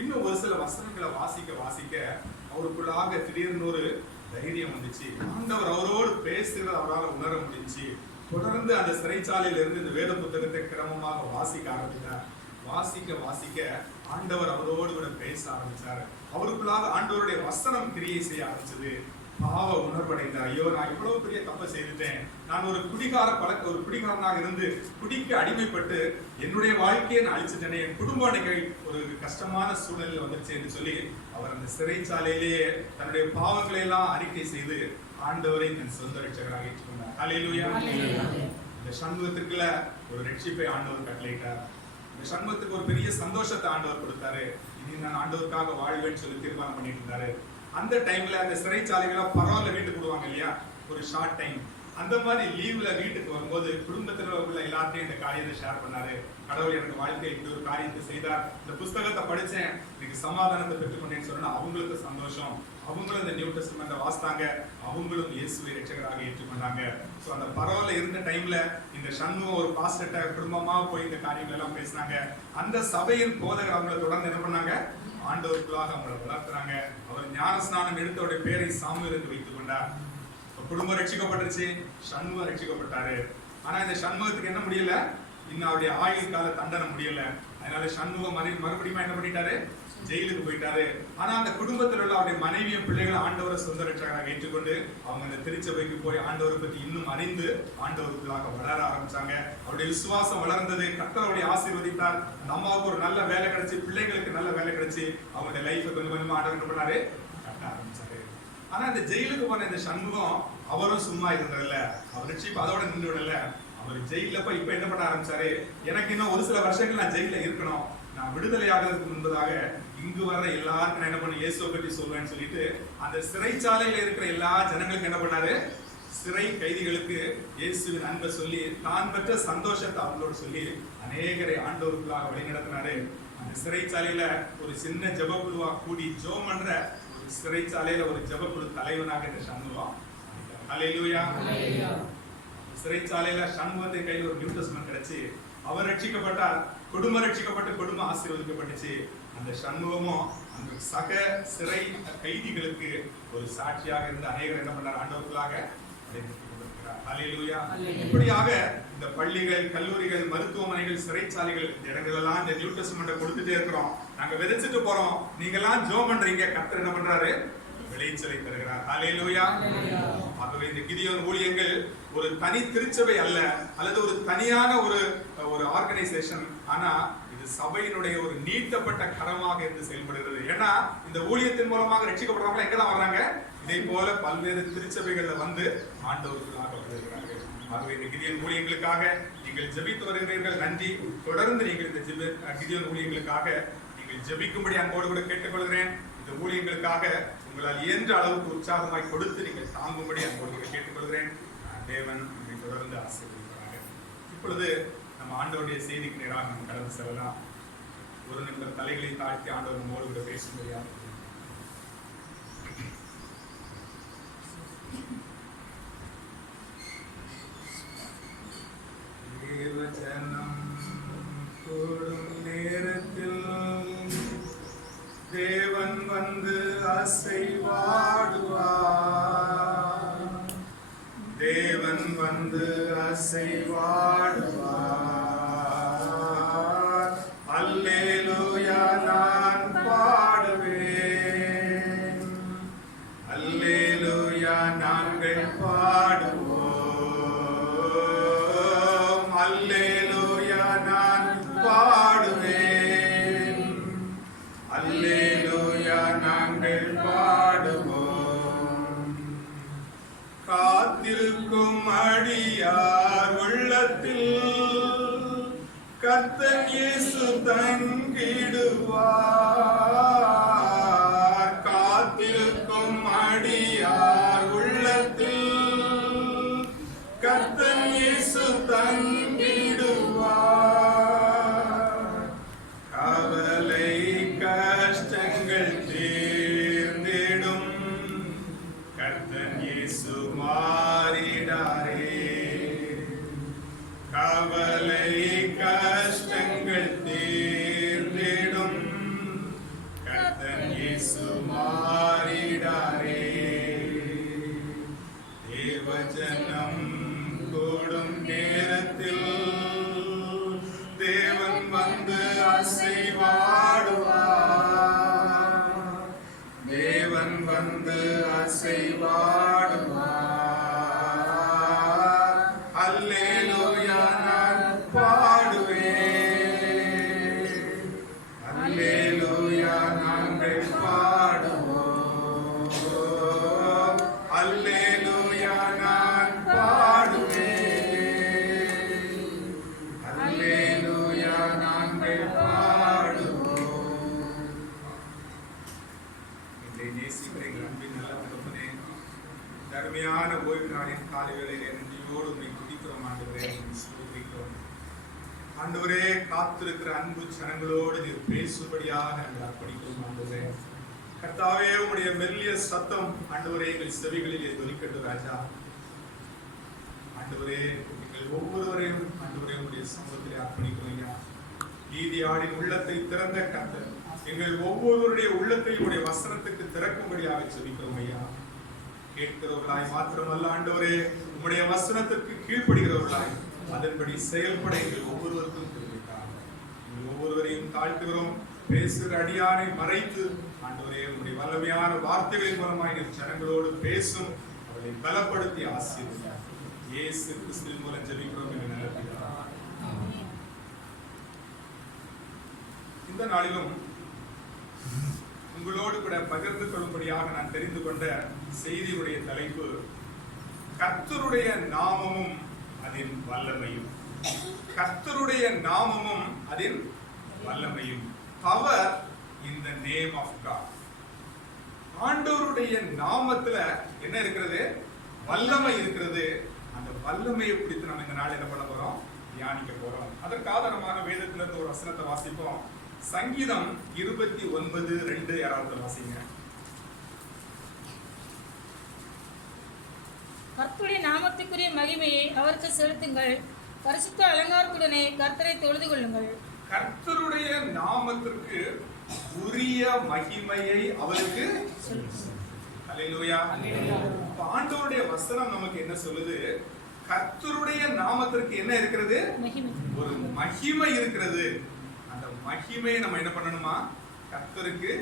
இன்னும் ஒரு சில வசனங்களை வாசிக்க அவருக்குள்ளாக திடீர்னு ஒரு தைரியம் வந்துச்சு. ஆண்டவர் அவரோடு பேசுகிறது அவரால் உணர முடிஞ்சு. தொடர்ந்து அந்த சிறைச்சாலையில இருந்து இந்த வேத புத்தகத்தை கிரமமாக வாசிக்க ஆரம்பித்தார். வாசிக்க ஆண்டவர் அவரோடு கூட பேச ஆரம்பிச்சார். அவருக்குள்ளாக ஆண்டவருடைய வசனம் கிரியை செய்ய ஆரம்பிச்சது. பாவ உணர்வடைந்தார். ஐயோ, நான் இவ்வளவு பெரிய தப்பை செய்துட்டேன், நான் ஒரு குடிகாரனாக இருந்து குடிக்கு அடிமைப்பட்டு என்னுடைய வாழ்க்கையை நான் அழிச்சிட்டேனே, என் குடும்ப ஒரு கஷ்டமான சூழ்நிலையில் வந்துருச்சு என்று சொல்லி அவர் அந்த சிறைச்சாலையிலேயே தன்னுடைய பாவங்களை எல்லாம் அறிக்கை செய்து ஆண்டவரை தன் சொந்த ரட்சகராக ஏற்றுக்கொண்டார். அல்லேலூயா. இந்த சண்முகத்துக்குள்ள ஒரு ரட்சிப்பை ஆண்டவர் கட்டளையிட்டார். இந்த சண்முகத்துக்கு ஒரு பெரிய சந்தோஷத்தை ஆண்டவர் கொடுத்தாரு. இனி நான் ஆண்டவருக்காக வாழ்வேன்னு சொல்லி தீர்மானம் பண்ணிட்டு இருந்தாரு. அந்த டைம்ல அந்த சிறைச்சாலைகளை பரவாயில்ல வீட்டுக்கு விடுவாங்க இல்லையா, ஒரு ஷார்ட் டைம். அந்த மாதிரி லீவ்ல வீட்டுக்கு வரும்போது குடும்பத்தில் உள்ள எல்லாத்தையும் இந்த காரியத்தை ஷேர் பண்ணாரு. கடவுள் எனக்கு வாழ்க்கையில் இப்படி ஒரு காரியத்தை செய்தார், இந்த புஸ்தகத்தை படிச்சேன், எனக்கு சமாதானத்தை பெற்றுக்கொண்டேன்னு சொன்னா அவங்களுக்கு சந்தோஷம். அவங்களும் இந்த நியூ டெஸ்டமெண்ட்டை வாசித்தாங்க, அவங்களும் இயேசுவை ரட்சகராக ஏற்றுக்கொண்டாங்க. ஸோ அந்த பரவாயில்ல இருந்த டைம்ல இந்த சண்முகம் ஒரு பாஸ்டர்ட்ட குடும்பமா போய் இந்த காரியங்கள் எல்லாம் பேசினாங்க. அந்த சபையின் போதகர் அவங்களை தொடர்ந்து என்ன பண்ணாங்க, ஆண்டவருக்குள்ளாக அவங்களை வளர்த்துறாங்க. அவர் ஞானஸ்நானம் எடுத்தவருடைய பேரை சாமுவேல் என்று வைத்துக் கொண்டார். குடும்பம் ரட்சிக்கப்பட்டுருச்சு, சண்முகம் ரட்சிக்கப்பட்டாரு. ஆனா இந்த சண்முகத்துக்கு என்ன முடியல, இன்னும் அவருடைய ஆயுள் கால தண்டனை முடியல. அதனால சண்முகம் மறுபடியும் என்ன பண்ணிட்டாரு, ஜெயிலுக்கு போயிட்டாரு. ஆனா அந்த குடும்பத்தில் உள்ள அவருடைய மனைவியும் பிள்ளைகளும் ஆண்டவரை சொந்த ரட்சகராக ஏற்றுக்கொண்டு அவங்க இந்த திருச்சபைக்கு போய் ஆண்டவரை பற்றி இன்னும் அறிந்து ஆண்டவருக்குள்ளாக வளர ஆரம்பிச்சாங்க. அவருடைய விசுவாசம் வளர்ந்தது. கர்த்தர் அவருடைய ஆசீர்வதித்தார். அந்த அம்மாவுக்கு ஒரு நல்ல வேலை கிடைச்சு, பிள்ளைகளுக்கு நல்ல வேலை கிடைச்சு அவங்களுடைய லைஃபை கொஞ்சம் கொஞ்சமா ஆண்டவர் என்ன பண்ணாரு, கட்ட ஆரம்பிச்சாரு. ஆனா இந்த ஜெயிலுக்கு போன இந்த சண்முகம் அவரும் சும்மா இருந்ததில்ல, அவர் ரட்சிப்பு அதோட நின்று விடல. அவர் ஜெயில போய் இப்ப என்ன பண்ண ஆரம்பிச்சாரு, எனக்கு இன்னும் ஒரு சில வருஷங்கள் நான் ஜெயில இருக்கணும், நான் விடுதலை ஆகிறதுக்கு முன்பதாக இங்கு வர்ற எல்லாருக்கும் நான் என்ன பண்ண இயேசுவை பற்றி சொல்வேன்னு சொல்லிட்டு அந்த சிறைச்சாலையில இருக்கிற எல்லா ஜனங்களுக்கு என்ன பண்ணாரு, சிறை கைதிகளுக்கு இயேசுவின் அன்பை சொல்லி தான் பெற்ற சந்தோஷத்தை அவங்களோட சொல்லி அநேகரை ஆண்டவருக்குள்ளாக வழிநடத்தினாரு. அந்த சிறைச்சாலையில ஒரு சின்ன ஜெபக்குழுவா கூடி ஜெபம் பண்ற ஒரு சிறைச்சாலையில ஒரு ஜெபக்குழு தலைவனாக இந்த சண்முகம். அல்லேலூயா. சிறைச்சாலையில சண்முகத்தை கையில் ஒரு நியூ டெஸ்டமெண்ட் கிடைச்சு அவர் ரட்சிக்கப்பட்டார். குடும்பம் ரட்சிக்கப்பட்டு குடும்பம் ஆசீர்வதிக்கப்பட்டுச்சு. அந்த சண்முகமும் அந்த சக சிறை கைதிகளுக்கு ஒரு சாட்சியாக இருந்து அநேகர் என்ன பண்ணார், ஆண்டவருக்குள்ளாக அல்லேலூயா. இப்படியாக இந்த பள்ளிகள், கல்லூரிகள், மருத்துவமனைகள், சிறைச்சாலைகள் இந்த இடங்கள் எல்லாம் இந்த நியூ டெஸ்டமெண்ட்டை கொடுத்துட்டே இருக்கிறோம். நாங்க விதைச்சிட்டு போறோம், நீங்க எல்லாம் ஜெபம் பண்றீங்க, கர்த்தர் என்ன பண்றாரு, விளைச்சலை தருகிறார். அல்லேலூயா. ஆகவே இந்த கிதியோன் ஊழியங்கள் ஒரு தனி திருச்சபை அல்ல, அல்லது ஒரு தனியான ஒரு ஆர்கனைசேஷன். ஆனா இது சபையினுடைய ஒரு நீட்டப்பட்ட கரமாக இருந்து செயல்படுகிறது. ஏன்னா இந்த ஊழியத்தின் மூலமாக ரட்சிக்கப்படுறவங்க எங்க தான் வர்றாங்க, இதே போல பல்வேறு திருச்சபைகள்ல வந்து ஆண்டவருக்குள்ளாக வருகிறார்கள். ஆகவே இந்த கிதியோன் ஊழியங்களுக்காக நீங்கள் ஜெபித்து வருகிறீர்கள், நன்றி. தொடர்ந்து நீங்கள் இந்த கிதியோன் ஊழியங்களுக்காக நீங்கள் ஜெபிக்கும்படி அன்போடு கூட கேட்டுக்கொள்கிறேன். இந்த ஊழியங்களுக்காக உங்களால் இயன்ற அளவுக்கு உற்சாகமாய் கொடுத்து நீங்கள் தாங்கும்படி அன்போடு கூட கேட்டுக்கொள்கிறேன். தேவன் நம்மை தொடர்ந்து ஆசீர்வதிக்கிறாங்க. இப்பொழுது நம்ம ஆண்டவருடைய செய்திக்கு நேராக நம்ம கடந்து செல்லலாம். ஒரு நிமிடம் தலைகளை தாழ்த்தி ஆண்டவர் நம்மோடு கூட பேசும்படியா. தேவஜனம் கூடும் நேரத்தில் தேவன் வந்து அசைவாடுவார். தேவன் வந்து அசைவாடுவார். அல்லேலூயா நான் பாடுவேன். அல்லேலூயா நாங்கள் பாடுவோம். அல்லேலூயா நான் பாடுவேன். அல்லேலூயா நாங்கள் பாடுவோம். காத்திருக்கும் அடியார் உள்ளத்தில் கர்த்தர் இயேசு தங்கிடுவார். காத்திருக்கும் அடியார் உள்ளத்தில் கர்த்தர் இயேசு தங்கிடுவார். கவலை கஷ்டங்கள் தீர்ந்திடும். கர்த்தர் இயேசு மாறிடாரே. கவலை கஷ்டங்கள் தீர்ந்திடும். கர்த்தர் இயேசு மாறிடாரே. தேவஜனம் கூடும் நேரத்தில் தேவன் வந்து அசைவாடுவார். தேவன் வந்து அசைவாடுவார். அல்லேலூயா நான் பாடுவேன். அல்லேலூயா நாங்கள் பாடுவோம். அல்லேலூயா நான் பாடுவேன். அல்லேலூயா நாங்கள் பாடுவோம். இன்றைய நேசிக்கிற எங்கள் அன்பின் நல்ல தகப்பனே, இந்த அருமையான ஓய்வு நாளின் காலை வேளையிலே நன்றியோடு உம்மை துதிக்கிறோம் ஆண்டவரே, உம்மை ஸ்தோத்திரிக்கிறோம். ஆண்டவரே, காத்திருக்கிற அன்பு ஜனங்களோடு நீர் பேசும்படியாக நாங்கள் அர்ப்பணிக்கிறோம் ஆண்டவரே. கர்த்தாவே, உம்முடைய மெல்லிய சத்தம் ஆண்டவரே எங்கள் செவிகளிலே தொனிக்கட்டும் ராஜா. ஆண்டவரே, எங்கள் ஒவ்வொருவரையும் ஆண்டவரே உம்முடைய சமூகத்திலே அர்ப்பணிக்கிறோம் ஐயா. நீதியாடின் உள்ளத்தை திறந்த கர்த்தர் எங்கள் ஒவ்வொருவருடைய உள்ளத்தை உடைய வசனத்துக்கு திறக்கும்படியாக ஜெபிக்கிறோம் ஐயா. கேட்கிறவர்களாய் மாத்திரமல்ல ஆண்டவரே, உம்முடைய வசனத்திற்கு கீழ்ப்படுகிறவர்களாய் அதன்படி செயல்பட எங்கள் ஒவ்வொருவருக்கும் தெரிவித்தார். எங்கள் ஒவ்வொருவரையும் தாழ்த்துகிறோம். பேசுகிற அடியாரை மறைத்து ஆண்டவரே உம்முடைய வல்லமையான வார்த்தைகளின் மூலமாய் நீர் ஜனங்களோடு பேசும், அவர்களை பலப்படுத்தி ஆசீர்வதியும். இயேசு கிறிஸ்துவின் மூலம் ஜெபிக்கிறோம் எங்கள் நல்ல பிதாவே. இந்த நாளிலும் உங்களோடு கூட பகிர்ந்து கொள்ளும்படியாக நான் தெரிந்து கொண்ட செய்தியுடைய தலைப்பு கர்த்தருடைய நாமமும் அதன் வல்லமையும். கர்த்தருடைய நாமமும் அதன் வல்லமையும். Power in the name of God. ஆண்டவருடைய நாமத்துல என்ன இருக்கிறது? வல்லமை இருக்கிறது. அந்த வல்லமையை குறித்து நம்ம இந்த நாள் என்ன பண்ண போறோம்? தியானிக்க போறோம். அதற்கு ஆதாரமாக வேதத்திலிருந்து ஒரு வசனத்தை வாசிப்போம். சங்கீதம் 29:2 யாராவது வாசிங்க. கர்த்தருடைய நாமத்துக்குரிய மகிமையை அவருக்கு செலுத்துங்கள். பரிசுத்த அலங்காரத்துடனே கர்த்தரை தொழுது கொள்ளுங்கள். கர்த்தருடைய நாமத்திற்கு உரிய மகிமையை அவருக்கு அல்லேலூயா. ஆண்டவருடைய வசனம் நமக்கு என்ன சொல்லுது? கர்த்தருடைய நாமத்திற்கு என்ன இருக்கிறது? ஒரு மகிமை இருக்கிறது. அந்த மகிமையை நம்ம என்ன பண்ணணுமா? கர்த்தருக்கு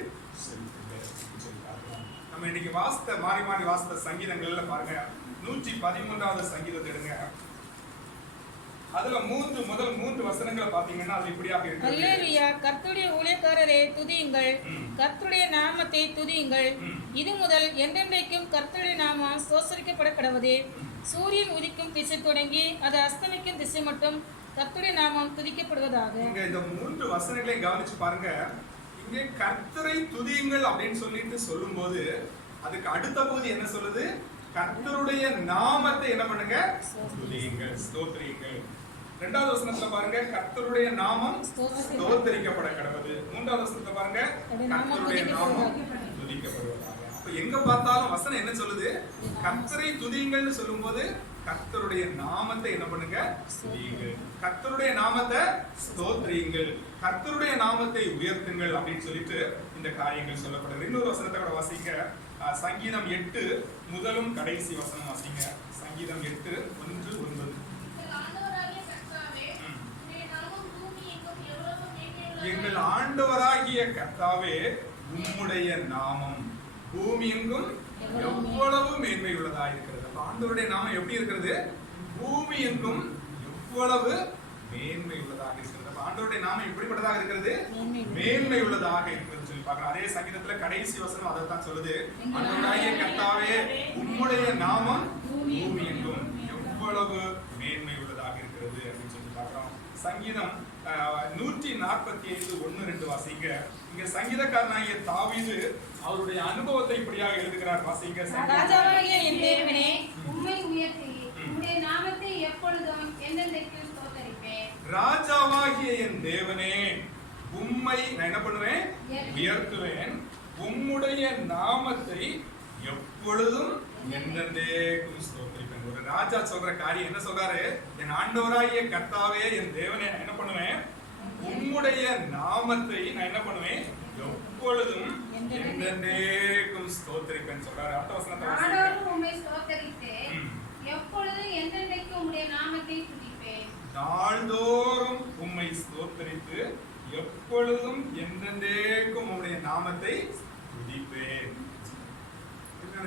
நம்ம இன்னைக்கு வாசித்த மாறி மாறி வாசித்த சங்கீதங்கள்ல பாருங்க, 113வது சங்கீதத்தை எடுங்க. அதுல முதல் மூன்று வசனங்களை பாத்தீங்கன்னா அது இப்படியாக இருக்கு. அல்லேலூயா, கர்த்தருடைய ஊழியக்காரரே துதியுங்கள், கர்த்தருடைய நாமத்தை துதியுங்கள். இது முதல் என்றென்றைக்கும் கர்த்தருடைய நாமம் ஸ்தோத்திரிக்கப்பட கடவுதே. சூரியன் உதிக்கும் திசை தொடங்கி அது அஸ்தமிக்கும் திசை மட்டும் கர்த்தருடைய நாமம் துதிக்கப்படுவதாக. இங்க இந்த மூன்று வசனங்களை கவனிச்சு பாருங்க. இங்கே கர்த்தரை துதியுங்கள் அப்படின்னு சொல்லிட்டு சொல்லும்போது அதுக்கு அடுத்த பகுதி என்ன சொல்லுது? கர்த்தருடைய நாமத்தை என்ன பண்ணுங்க? துதியுங்கள், ஸ்தோத்திரியுங்கள். இரண்டாவது வசனத்துல பாருங்க, கர்த்தருடைய நாமம் ஸ்தோத்திரிக்கப்பட கடவுது. மூன்றாவது வசனத்துல பாருங்க, கர்த்தருடைய நாமம் துதிக்கப்படுவதாக. அப்ப எங்க பார்த்தாலும் வசனம் என்ன சொல்லுது? கர்த்தரை துதியுங்கள்னு சொல்லும்போது கர்த்தருடைய நாமத்தை என்ன பண்ணுங்க? துதியுங்கள். கர்த்தருடைய நாமத்தை ஸ்தோத்திரியுங்கள், கர்த்தருடைய நாமத்தை உயர்த்துங்கள் அப்படின்னு சொல்லிட்டு இந்த காரியங்கள் சொல்லப்படுது. இன்னொரு வசனத்தை கூட வாசிங்க. சங்கீதம் 8 முதலும் கடைசி வசனம் வாசிங்க. சங்கீதம் 8:1-9. எங்கள் ஆண்டவராகிய கர்த்தாவே, உம்முடைய நாமம் பூமி எங்கும் எவ்வளவு மேன்மை உள்ளதா இருக்கிறது. ஆண்டவருடைய நாமம் எப்படி இருக்கிறது? பூமி எங்கும் எவ்வளவு மேன்மை உள்ளதாக இருக்கிறது. ஆண்டவருடைய நாமம் எப்படிப்பட்டதாக இருக்கிறது? மேன்மை உள்ளதாக இருக்கிறது சொல்லி பார்க்கலாம். அதே சங்கீதத்துல கடைசி வசனம் அதை தான் சொல்லுது. ஆண்டவராகிய கர்த்தாவே, உம்முடைய நாமம் பூமி எங்கும் எவ்வளவு மேன்மை உள்ளதாக இருக்கிறது அப்படின்னு சொல்லி பார்க்கிறோம். சங்கீதம் 145:1-2 வாசிங்க. இங்க சங்கீதக்காரனாகிய தாவீது அவருடைய அனுபவத்தை இப்படியாக எழுதுகிறார். வாசிங்க. ராஜாவாகிய என் தேவனே, உம்மை உயர்த்தி உம்முடைய நாமத்தை எப்பொழுதும் என்றென்றைக்கும் ஸ்தோத்திரிப்பேன். ராஜாவாகிய என் தேவனே, உம்மை நான் என்ன பண்ணுவேன்? உயர்த்துவேன். உம்முடைய நாமத்தை எப்பொழுதும் என்றென்றைக்கும் ஸ்தோத்திரிப்பேன். ஒரு ராஜா சொல்ற காரியம் என்ன சொல்றாரு? என் ஆண்டவராகிய கர்த்தாவே, என் தேவனே, நான் என்ன பண்ணுவேன்? உம்முடைய நாமத்தை நான் என்ன பண்ணுவேன்? எப்பொழுதும் என்றென்றைக்கும் ஸ்தோத்திரிப்பேன் சொல்றாரு. அடுத்த வசனத்தை வாசிங்க. நாடோறும் உம்மை ஸ்தோத்திரிப்பேன், எப்பொழுதும் என்றென்றைக்கும் உம்முடைய நாமத்தை துதிப்பேன். நாள்தோறும் உம்மை ஸ்தோத்திரித்து எப்பொழுதும் என்றென்றைக்கும் உம்முடைய நாமத்தை துதிப்பேன்.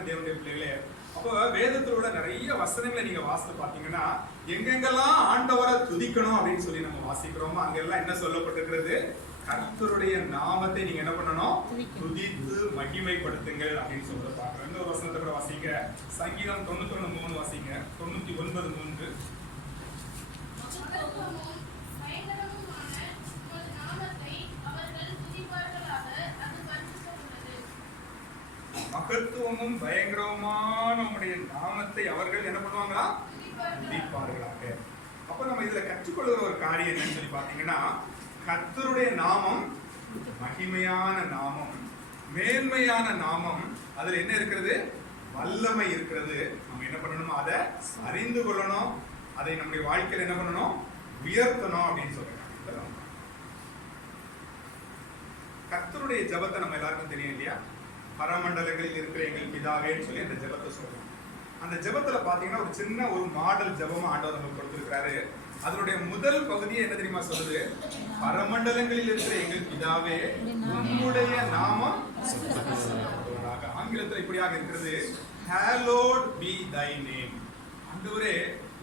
தேவனுடைய பிள்ளைகளே, அப்போ வேதத்தில் உள்ள நிறைய வசனங்களை நீங்க வாசித்து பாத்தீங்கன்னா, எங்கெங்கெல்லாம் ஆண்டவரை துதிக்கணும் அப்படின்னு சொல்லி நம்ம வாசிக்கிறோமோ அங்கெல்லாம் என்ன சொல்லப்பட்டிருக்கிறது? கர்த்தருடைய நாமத்தை நீங்க என்ன பண்ணணும்? துதித்து மகிமைப்படுத்துங்கள் அப்படின்னு சொல்றத பாக்குறோம். இன்னொரு வசனத்தை கூட வாசிங்க. சங்கீதம் 91:3 வாசிங்க. 99:3. மகத்துவமும் பயங்கரமான உம்முடைய நாமத்தை அவர்கள் என்ன பண்ணுவாங்களா? துதிப்பார்களாக. அப்ப நம்ம இதுல கற்றுக்கொள்கிற ஒரு காரியம் என்னன்னு சொல்லி பாத்தீங்கன்னா, கர்த்தருடைய நாமம் மகிமையான நாமம், மேன்மையான நாமம். அதுல என்ன இருக்கிறது? வல்லமை இருக்கிறது. நம்ம என்ன பண்ணணும்? அதை அறிந்து கொள்ளணும், அதை நம்முடைய வாழ்க்கையில என்ன பண்ணணும்? உயர்த்தணும் அப்படின்னு சொல்றாங்க. கர்த்தருடைய ஜெபத்தை நம்ம எல்லாருக்கும் தெரியும் இல்லையா? பரமண்டலங்களில் இருக்கிற எங்கள் பிதாவேன்னு சொல்லி அந்த ஜெபத்தை சொல்றோம். அந்த ஜெபத்துல பாத்தீங்கன்னா ஒரு சின்ன ஒரு மாடல் ஜெபமா ஆண்டவர் நமக்கு கொடுத்திருக்கிறாரு. அதனுடைய முதல் பகுதியை என்ன தெரியுமா சொல்லுது? பரமண்டலங்களில் இருக்கிற எங்கள் பிதாவே, உம்முடைய நாமம் ஆங்கிலத்தில் இப்படியாக இருக்கிறது, hallowed be thy name. ஆண்டவரே,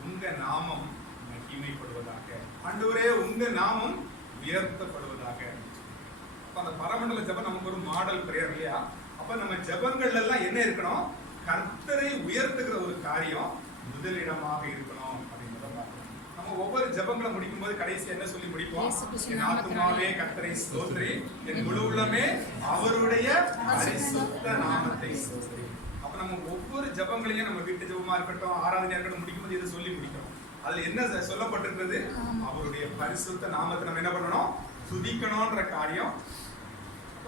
உங்க நாமம் மகிமைப்படுவதாக, ஆண்டவரே உங்க நாமம் உயர்த்தப்படுவதாக. அப்ப அந்த பரமண்டல ஜெபம் நமக்கு ஒரு மாடல் பிரேயர் இல்லையா? அப்ப நம்ம ஜெபங்கள்ல எல்லாம் என்ன இருக்கணும்? கர்த்தரை உயர்த்துகிற ஒரு காரியம் முதலிடமாக இருக்கணும் அப்படின்றத பார்க்கணும். நம்ம ஒவ்வொரு ஜெபங்களை முடிக்கும் போது கடைசி என்ன சொல்லி முடிப்போம்? என் ஆத்துமாவே கர்த்தரை ஸ்தோத்திரி, என் முழு உள்ளமே அவருடைய பரிசுத்த நாமத்தை ஸ்தோத்திரி. அப்ப நம்ம ஒவ்வொரு ஜெபங்களையும் நம்ம வீட்டு ஜெபமா இருக்கட்டும், ஆராதனையா இருக்கட்டும், முடிக்கும் போது இதை சொல்லி முடிக்கணும். அதுல என்ன சொல்லப்பட்டிருக்கிறது? அவருடைய பரிசுத்த நாமத்தை நம்ம என்ன பண்ணணும்? துதிக்கணும்ன்ற காரியம்.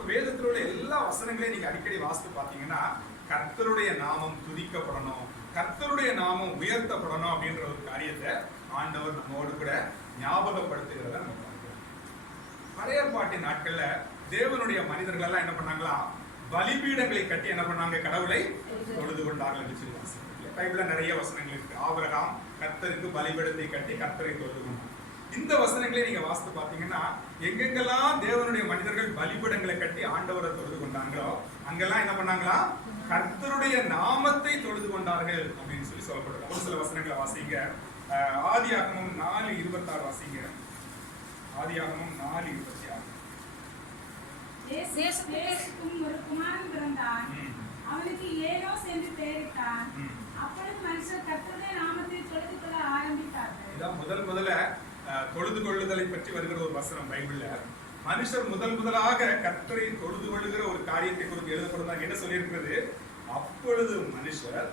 வேதத்தில் உள்ள எல்லா வசனங்களையும் நீங்க அடிக்கடி வாசித்து பார்த்தீங்கன்னா, கர்த்தருடைய நாமம் துதிக்கப்படணும், கர்த்தருடைய நாமம் உயர்த்தப்படணும் அப்படின்ற ஒரு காரியத்தை ஆண்டவர் நம்மோடு கூட ஞாபகப்படுத்துகிறத நம்ம பார்க்கிறோம். பழைய பாட்டின் நாட்கள்ல தேவனுடைய மனிதர்கள் எல்லாம் என்ன பண்ணாங்களா? பலிபீடங்களை கட்டி என்ன பண்ணாங்க? கடவுளை தொழுது கொண்டார்கள் என்று சொல்லி வாசிக்கிறோம். பைபிள்ல நிறைய வசனங்கள் இருக்கு. ஆபிரகாம் கர்த்தருக்கு பலிபீடத்தை கட்டி கர்த்தரை தொழுது கொண்டார். இந்த வசனங்களை நீங்க வாசித்து பாத்தீங்கன்னா, எங்கெங்கெல்லாம் தேவனுடைய மனிதர்கள் பலிபீடங்களை கட்டி ஆண்டவரை தொழுது கொண்டாங்களோ அங்கெல்லாம் என்ன பண்ணாங்களா? கர்த்தருடைய நாமத்தை தொழுது கொண்டார்கள் அப்படின்னு சொல்லி சொல்லப்படுது. ஒரு சில வசனங்களை வாசிங்க. ஆதியாகமம் 4:26 வாசிங்க. ஆதியாகமம் 4:26. தேசத்துக்கும் ஒரு குமாரன் பிறந்தான், அவனுக்கு ஏனோஸ் என்று பெயரிட்டான். அப்பொழுது மனுஷர் கர்த்தருடைய நாமத்தை தொழுது கொள்ள ஆரம்பித்தார்கள். இதான் முதல்ல தொழுது கொள்ளுதலை பற்றி வருகிற ஒரு வசனம் பைபிள்ல. மனுஷர் முதலாக கர்த்தரை தொழுது கொள்ளுகிற ஒரு காரியத்தை குறித்து எழுதப்படுறாங்க. என்ன சொல்லியிருக்கிறது? அப்பொழுது மனுஷர்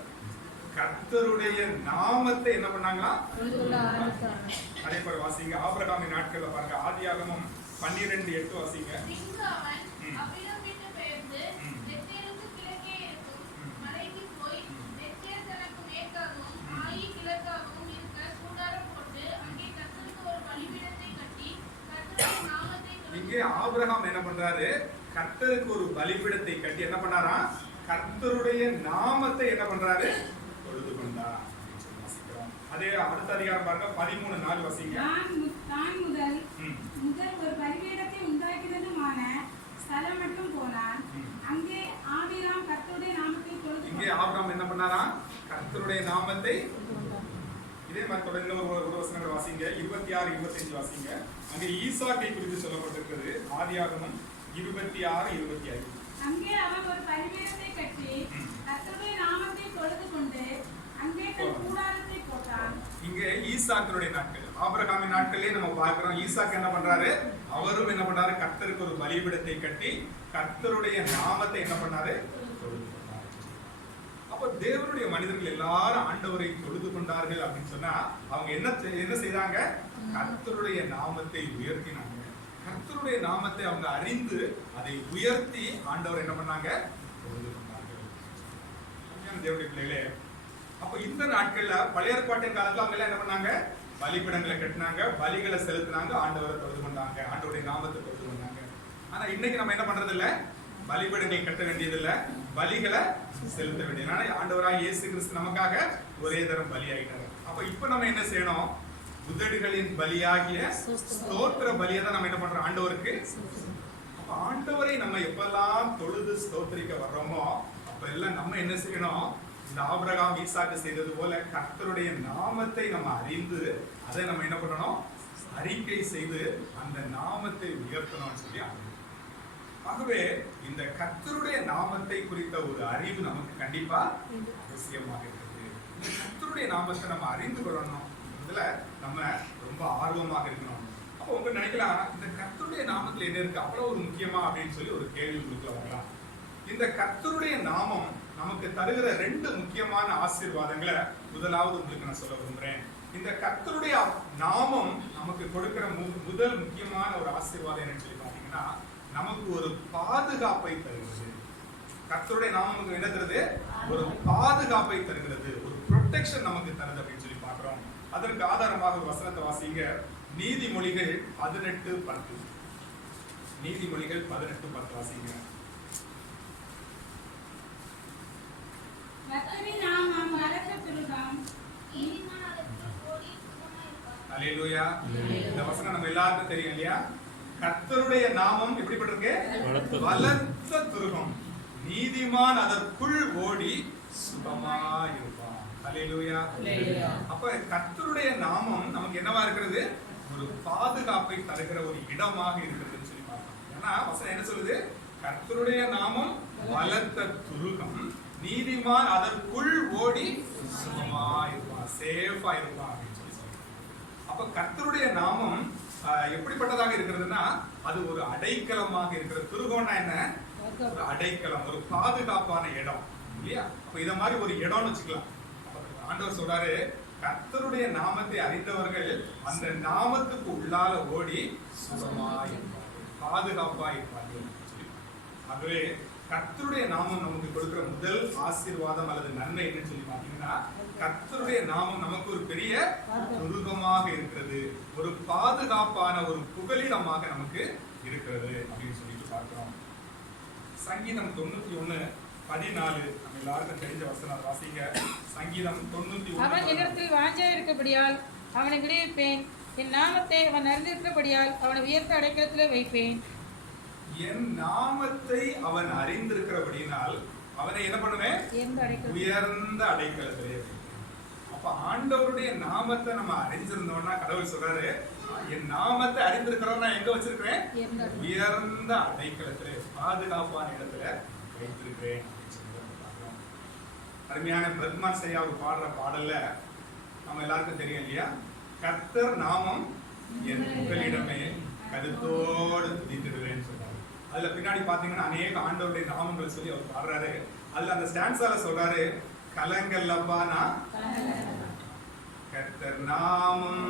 கர்த்தருடைய நாமத்தை என்ன பண்ணாங்களா? தொழுது கொள்ள ஆரம்பித்தார்கள். அதே போல வாசிங்க ஆபிரகாமின் நாட்கள்ல பாருங்க, ஆதியாகமம் 12:8 வாசிங்க. பின்பு அவன் அவ்விடம் விட்டு பெயர்ந்து பெத்தேலுக்கு கிழக்கே இருக்கும் மலைக்கு போய் பெத்தேல் தனக்கு மேற்காகவும் ஆயி கிழக்காகவும் இருக்க கூடாரம் போட்டு அங்கே கர்த்தருக்கு ஒரு பலிபீடத்தை கட்டி கர்த்தருடைய நாமத்தை இங்கே ஆபிரகாம் என்ன பண்றாரு? கர்த்தருக்கு ஒரு பலிபீடத்தை கட்டி என்ன பண்ணாரா? கர்த்தருடைய நாமத்தை என்ன பண்றாரு? தொழுது கொண்டார். அதே அடுத்த அதிகாரம் பாருங்க, 13:4 வாசிங்க. தான் முதல் ஒரு பலிபீடத்தை உண்டாக்கினதுமான ஸ்தலம் மட்டும் போனான். அங்கே ஆபிராம் கர்த்தருடைய நாமத்தை தொழுது இங்கே ஆபிரகாம் என்ன பண்ணாரா? கர்த்தருடைய நாமத்தை. இதே மாதிரி தொடர்ந்து ஒரு வசனங்களை வாசிங்க, 26-25 வாசிங்க. அங்கே ஈசாக்கை குறித்து சொல்லப்பட்டிருக்கிறது. ஆதியாகமம் 26-25. அங்கே அவன் ஒரு பலிபீடத்தை கட்டி கர்த்தருடைய நாமத்தை தொழுது கொண்டு அங்கே தன் கூடாரத்தை போட்டான். இங்கே ஈசாக்கினுடைய நாட்கள், ஆபிரகாமின் நாட்களே நம்ம பார்க்கிறோம். ஈசாக்கு என்ன பண்றாரு? அவரும் என்ன பண்ணாரு? கர்த்தருக்கு ஒரு பலிபீடத்தை கட்டி கர்த்தருடைய நாமத்தை என்ன பண்ணாரு? தொழுது கொண்டார். அப்ப தேவனுடைய மனிதர்கள் எல்லாரும் ஆண்டவரை தொழுது கொண்டார்கள் அப்படின்னு சொன்னா அவங்க என்ன செய்தாங்க? கர்த்தருடைய நாமத்தை உயர்த்தினாங்க. கர்த்தருடைய நாமத்தை அவங்க அறிந்து அதை உயர்த்தி ஆண்டவர் என்ன பண்ணாங்க? தொழுது கொண்டார்கள். தேவனுடைய பிள்ளைகளே, அப்ப இந்த நாட்கள்ல பழைய ஏற்பாட்டின் காலத்துல அவங்க எல்லாம் என்ன பண்ணாங்க? பலிபீடங்களை கட்டினாங்க, பலிகளை செலுத்தினாங்க, ஆண்டவரை தொழுது கொண்டாங்க, ஆண்டவருடைய நாமத்தை தொழுது கொண்டாங்க. ஆனா இன்னைக்கு நம்ம என்ன பண்றது இல்ல? பலிபீடங்களை கட்ட வேண்டியது இல்ல, பலிகளை செலுத்த வேண்டியது. ஆனா ஆண்டவராக இயேசு கிறிஸ்து நமக்காக ஒரே தரம் பலி ஆகிட்டாரு. அப்ப இப்ப நம்ம என்ன செய்யணும்? உதடுகளின் பலியாகிய ஸ்தோத்திர பலியை தான் நம்ம என்ன பண்றோம்? ஆண்டவருக்கு. அப்ப ஆண்டவரை நம்ம எப்பெல்லாம் தொழுது ஸ்தோத்திரிக்க வர்றோமோ அப்ப எல்லாம் நம்ம என்ன செய்யணும்? இந்த ஆபிரகாம் ஈசாக்கு செய்தது போல கர்த்தருடைய நாமத்தை நம்ம அறிந்து அதை நம்ம என்ன பண்ணணும்? அறிக்கை செய்து அந்த நாமத்தை உயர்த்தணும்னு சொல்லி. ஆகவே இந்த கர்த்தருடைய நாமத்தை குறித்த ஒரு அறிவு நமக்கு கண்டிப்பா அவசியமாக இருக்குது. இந்த கர்த்தருடைய நாமத்தை நம்ம அறிந்து கொள்ளணும், இதுல நம்ம ரொம்ப ஆர்வமாக இருக்கணும். அப்போ உங்க நினைக்கலாம், இந்த கர்த்தருடைய நாமத்துல என்ன இருக்கு, அவ்வளவு ஒரு முக்கியமா அப்படின்னு சொல்லி ஒரு கேள்வி உங்களுக்கு வரலாம். இந்த கர்த்தருடைய நாமம் நமக்கு தருகிற 2 முக்கியமான ஆசீர்வாதங்களை முதலாவது உங்களுக்கு நான் சொல்ல விரும்புறேன். இந்த கர்த்தருடைய நாமம் நமக்கு கொடுக்கிற முதல் முக்கியமான ஒரு ஆசீர்வாதம் என்னன்னு சொல்லி பாத்தீங்கன்னா, நமக்கு ஒரு பாதுகாப்பை தருகிறது. கர்த்தருடைய நாமம் நமக்கு என்ன தருது? ஒரு பாதுகாப்பை தருகிறது, ஒரு ப்ரொடெக்ஷன் நமக்கு தருது அப்படின்னு சொல்லி பார்க்கிறோம். அதற்கு ஆதாரமாக ஒரு வசனத்தை வாசிங்க, நீதிமொழிகள் 18:10. நீதிமொழிகள் 18:10 வாசிங்க. கர்த்தரின் நாமம் பலத்த துருகம், நீதிமான் அதற்கு ஓடி சுகமாயிருப்பான். அல்லேலூயா. இந்த வசனம் நம்ம எல்லாருக்கும் தெரியும் இல்லையா? கர்த்தருடைய நாமம் எப்படிப்பட்டிருக்கு? பலத்த துருகம், நீதிமான் அதற்குள் ஓடி சுகமாயிருப்பான். அல்லேலூயா. அப்ப கர்த்தருடைய நாமம் நமக்கு என்னவா இருக்கிறது? ஒரு பாதுகாப்பை தருகிற ஒரு இடமாக இருக்கிறதுன்னு சொல்லி பார்க்கலாம். ஏன்னா வசனம் என்ன சொல்லுது? கர்த்தருடைய நாமம் பலத்த துருகம், நீதிமான் அதற்குள் ஓடி சுகமா இருப்பான், சேஃபா இருப்பான் அப்படின்னு சொல்லி சொல்றாங்க. அப்ப கர்த்தருடைய நாமம் எப்படிப்பட்டதாக இருக்கிறதுன்னா, அது ஒரு அடைக்கலமாக இருக்கிறது. துருகம்னா என்ன? ஒரு அடைக்கலம், ஒரு பாதுகாப்பான இடம் இல்லையா? அப்ப இத மாதிரி ஒரு இடம்னு வச்சுக்கலாம். ஆண்டவர் சொல்றாரு, கர்த்தருடைய நாமத்தை அறிந்தவர்கள் அந்த நாமத்துக்கு உள்ளால ஓடி சுகமா இருப்பார்கள், பாதுகாப்பா இருப்பார்கள். ஆகவே கர்த்தருடைய நாமம் நமக்கு கொடுக்கிற முதல் ஆசீர்வாதம் அல்லது நன்மை என்னன்னு சொல்லி பாத்தீங்கன்னா, கர்த்தருடைய நாமம் நமக்கு ஒரு பெரிய துருகமாக இருக்கிறது, ஒரு பாதுகாப்பான ஒரு புகலிடமாக நமக்கு இருக்கிறது அப்படின்னு சொல்லிட்டு பார்க்கிறோம். சங்கீதம் 91:14 நம்ம எல்லாருக்கும் தெரிஞ்ச வசனம் வாசிங்க. சங்கீதம் 91. அவன் என்னிடத்தில் வாஞ்சை இருக்கபடியால் அவனை விடுவிப்பேன், என் நாமத்தை அவன் அறிந்திருக்கிறபடியால் அவனை உயர்த்த அடைக்கலத்திலே வைப்பேன். என் நாமத்தை அவன் அறிந்திருக்கிறபடினால் அவனை என்ன பண்ணுவேன்? உயர்ந்த அடைக்கலத்திலே. அப்ப ஆண்டவருடைய நாமத்தை நம்ம அறிஞ்சிருந்தோம்னா, கடவுள் சொல்றாரு, என் நாமத்தை அறிந்திருக்கிறோம், நான் எங்க வச்சிருக்கிறேன்? உயர்ந்த அடைக்கலத்திலே, பாதுகாப்பான இடத்துல வைத்திருக்கிறேன். அருமையான பிரத்மான் செய்ய அவர் பாடுற பாடல்ல நம்ம எல்லாருக்கும் தெரியும் இல்லையா? கர்த்தர் நாமம் என் புகலிடமே, கருத்தோடு துதித்திடுவேன்னு சொல்றாரு. அதுல பின்னாடி பாத்தீங்கன்னா அநேக ஆண்டவருடைய நாமங்கள் சொல்லி அவர் பாடுறாரு. அதுல அந்த ஸ்டான்ஸால சொல்றாரு, கலங்கல்லப்பானா கர்த்தர் நாமம்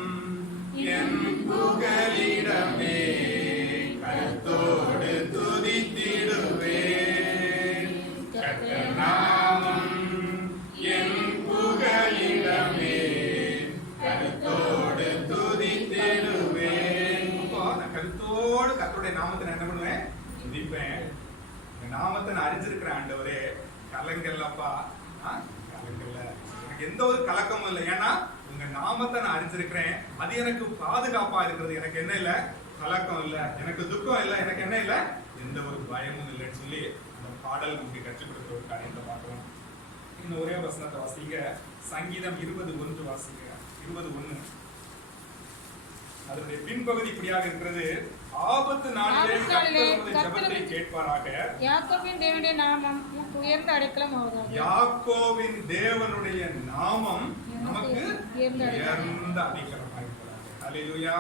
என் புகலிடமே, கருத்தோடு துதித்திடுவேன். கர்த்தர் நாமம் என் புகலிடமே, கருத்தோடு துதித்திடுவேன். அப்போ நான் கருத்தோடு கர்த்தருடைய நாமத்தை நான் என்ன பண்ணுவேன்? துதிப்பேன். இந்த நாமத்தை நான் அறிஞ்சிருக்கிறேன் ஆண்டவரே. கலங்கல்லப்பா, கலங்கல்ல, எனக்கு எந்த ஒரு கலக்கமும் இல்லை. ஏன்னா உங்க நாமத்தை நான் அறிஞ்சிருக்கிறேன். அது எனக்கு பாதுகாப்பா இருக்கிறது. எனக்கு என்ன இல்லை? கலக்கம் இல்லை, எனக்கு துக்கம் இல்லை, எனக்கு என்ன இல்லை? எந்த ஒரு பயமும் இல்லைன்னு சொல்லி அந்த பாடல் நமக்கு கற்றுக் கொடுக்கிற ஒரு காரியத்தை பார்க்கலாம். இன்னும் ஒரே வசனத்தை வாசிங்க. சங்கீதம் 20:1 வாசிங்க. 20:1. அதனுடைய பின்பகுதி இப்படியாக இருக்கிறது. ஆபத்து நாளிலே கர்த்தர் ஜெபத்தை கேட்பாராக. யாக்கோபின் தேவனுடைய நாமம் உயர்ந்த அடைக்கலம் ஆவதாக. யாக்கோபின் தேவனுடைய நாமம் நமக்கு உயர்ந்த அடைக்கலமாக இருக்கிறது. அல்லேலூயா.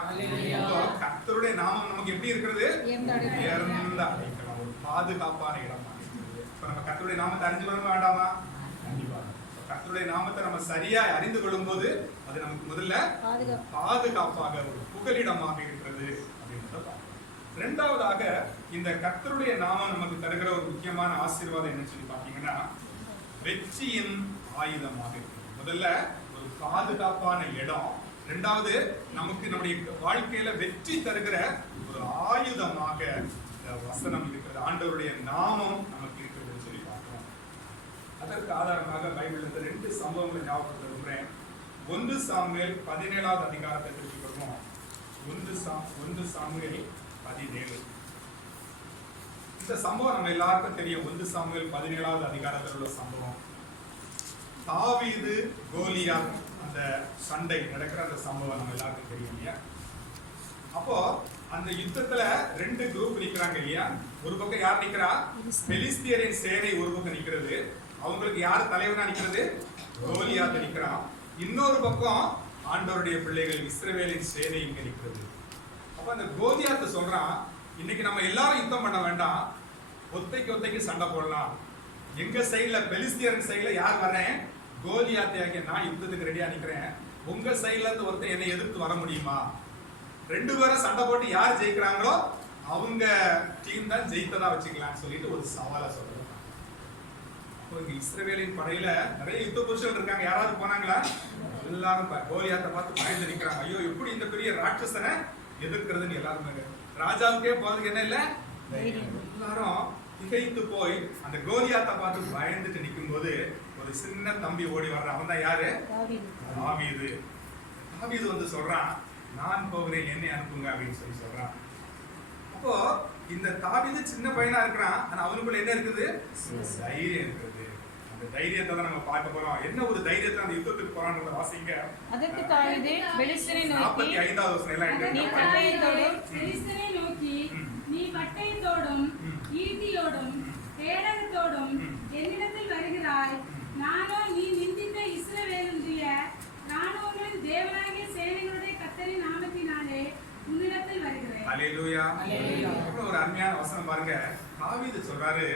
கர்த்தருடைய நாமம் நமக்கு எப்படி இருக்கிறது? உயர்ந்த அடைக்கலம், ஒரு பாதுகாப்பான இடமாக இருக்கிறது. இப்ப நம்ம கர்த்தருடைய நாமத்தை அறிந்து கொள்ள வேண்டாமா? கண்டிப்பா. கர்த்தருடைய நாமத்தை நம்ம சரியா அறிந்து கொள்ளும் போது அது நமக்கு முதல்ல பாதுகாப்பாக ஒரு புகலிடமாக இருக்கிறது அப்படின்றத பார்க்கணும். இரண்டாவதாக இந்த கர்த்தருடைய நாமம் நமக்கு தருகிற ஒரு முக்கியமான ஆசீர்வாதம் என்னன்னு சொல்லி பார்த்தீங்கன்னா, வெற்றியின் ஆயுதமாக இருக்கு. முதல்ல ஒரு பாதுகாப்பான இடம், இரண்டாவது நமக்கு நம்முடைய வாழ்க்கையில வெற்றி தருகிற ஒரு ஆயுதமாக இந்த வசனம் இருக்கிறது. ஆண்டவருடைய நாமம் நமக்கு இருக்கிறதுன்னு சொல்லி பார்க்கிறோம். அதற்கு ஆதாரமாக பைபிள் இந்த 2 சம்பவங்களை ஞாபகப்படுத்த விரும்புகிறேன். 1 சாமுவேல் 17வது அதிகாரத்தை திருப்பி கொள்வோம். 1 சாமுவேல் 17. இந்த சம்பவம் நம்ம எல்லாருக்கும் தெரியும். 1 சாமுவேல் 17வது அதிகாரத்தில் உள்ள சம்பவம். தாவீது கோலியாத் அந்த சண்டை நடக்கிற அந்த சம்பவம் நம்ம எல்லாருக்கும் தெரியும் இல்லையா? அப்போ அந்த யுத்தத்துல 2 குரூப் நிக்கிறாங்க இல்லையா? ஒரு பக்கம் யார் நிக்கிறா? பெலிஸ்தியரின் சேனை ஒரு பக்கம் நிக்கிறது. அவங்களுக்கு யார் தலைவனா நிக்கிறது? கோலியாத் நிக்கிறான். இன்னொரு பக்கம் ஆண்டவருடைய பிள்ளைகள் இஸ்ரவேலின் சேனை இங்க நிக்கிறது. அப்ப அந்த கோலியாத் சொல்றான், இன்னைக்கு நம்ம எல்லாரும் யுத்தம் பண்ண வேண்டாம், ஒத்தைக்கு சண்டை போடலாம். எங்க சைடுல பெலிஸ்தியரின் சைடுல யார் வரேன்? கோலியாத்தை ஆகிய நான் யுத்தத்துக்கு ரெடியா நிக்கிறேன். உங்க சைடுல இருந்து ஒருத்தர் என்னை எதிர்த்து வர முடியுமா? 2 பேரும் சண்டை போட்டு யார் ஜெயிக்கிறாங்களோ அவங்க டீம் தான் ஜெயித்ததா வச்சுக்கலாம்னு சொல்லிட்டு ஒரு சவாலா சொல்றாங்க. இஸ்ரவேலின் படையில நிறைய யுத்த புருஷர்கள் இருக்காங்க. யாராவது போனாங்களா? எல்லாரும் கோலியாத்தை பார்த்து பயந்து நிக்கிறாங்க. ஐயோ, எப்படி இந்த பெரிய ராட்சசனை எதிர்க்கிறதுன்னு எல்லாரும். ராஜாவுக்கே போறதுக்கு என்ன இல்ல, எல்லாரும் திகைத்து போய் அந்த கோலியாத்தை பார்த்து பயந்துட்டு நிற்கும் போது ஒரு சின்ன தம்பி ஓடி வர்றான். அவன் தான் யாரு? தாவீது. தாவீது வந்து சொல்றான், நான் போகிறேன், என்னை அனுப்புங்க அப்படின்னு சொல்லி சொல்றான். அப்போ இந்த தாவீது சின்ன பையனா இருக்கிறான். ஆனா அவனுக்குள்ள என்ன இருக்குது? தைரியம் இருக்குது. அந்த தைரியத்தை தான் நம்ம பார்க்க போறோம். என்ன ஒரு தைரியத்தை அந்த யுத்தத்துக்கு போறான்றத வாசிங்க. அதற்கு தாவீது பெலிஸ்தரை நோக்கி 45வது வசனம் எல்லாம் பெலிஸ்தரை நோக்கி, நீ பட்டயத்தோடும் ஈட்டியோடும் கேடகத்தோடும் என்னிடத்தில் வருகிறாய். நானோ நீ நிந்தித்த இஸ்ரவேலுடைய ராணுவங்களின் தேவனாகிய சேனைகளுடைய கர்த்தரின் நாமத்தினாலே உன்னிடத்தில் வருகிறேன். அல்லேலூயா. ஒரு அருமையான வசனம் பாருங்க. தாவீது சொல்றாரு,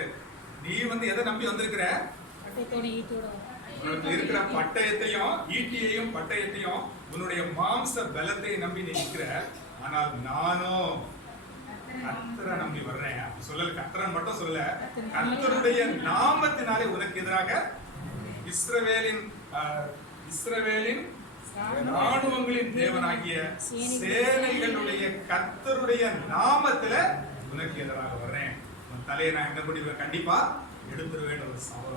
நீ வந்து எதை நம்பி வந்திருக்கிற? உனக்கு இருக்கிற பட்டயத்தையும் ஈட்டியையும் பட்டயத்தையும் உன்னுடைய மாம்ச பலத்தை நம்பி நீ நிற்கிற. ஆனால் நானும் கர்த்தரை நம்பி வர்றேன். சொல்லல, கர்த்தரன் மட்டும் சொல்லல, கர்த்தருடைய நாமத்தினாலே உனக்கு எதிராக இஸ்ரவேலின் ராணுவங்களின் தேவனாகிய சேனைகளுடைய கர்த்தருடைய நாமத்துல உனக்கு எதிராக வர்றேன். உன் தலையை நான் என்ன பண்ணுவேன்? கண்டிப்பா எடுத்துருவேன். ஒரு சவால்.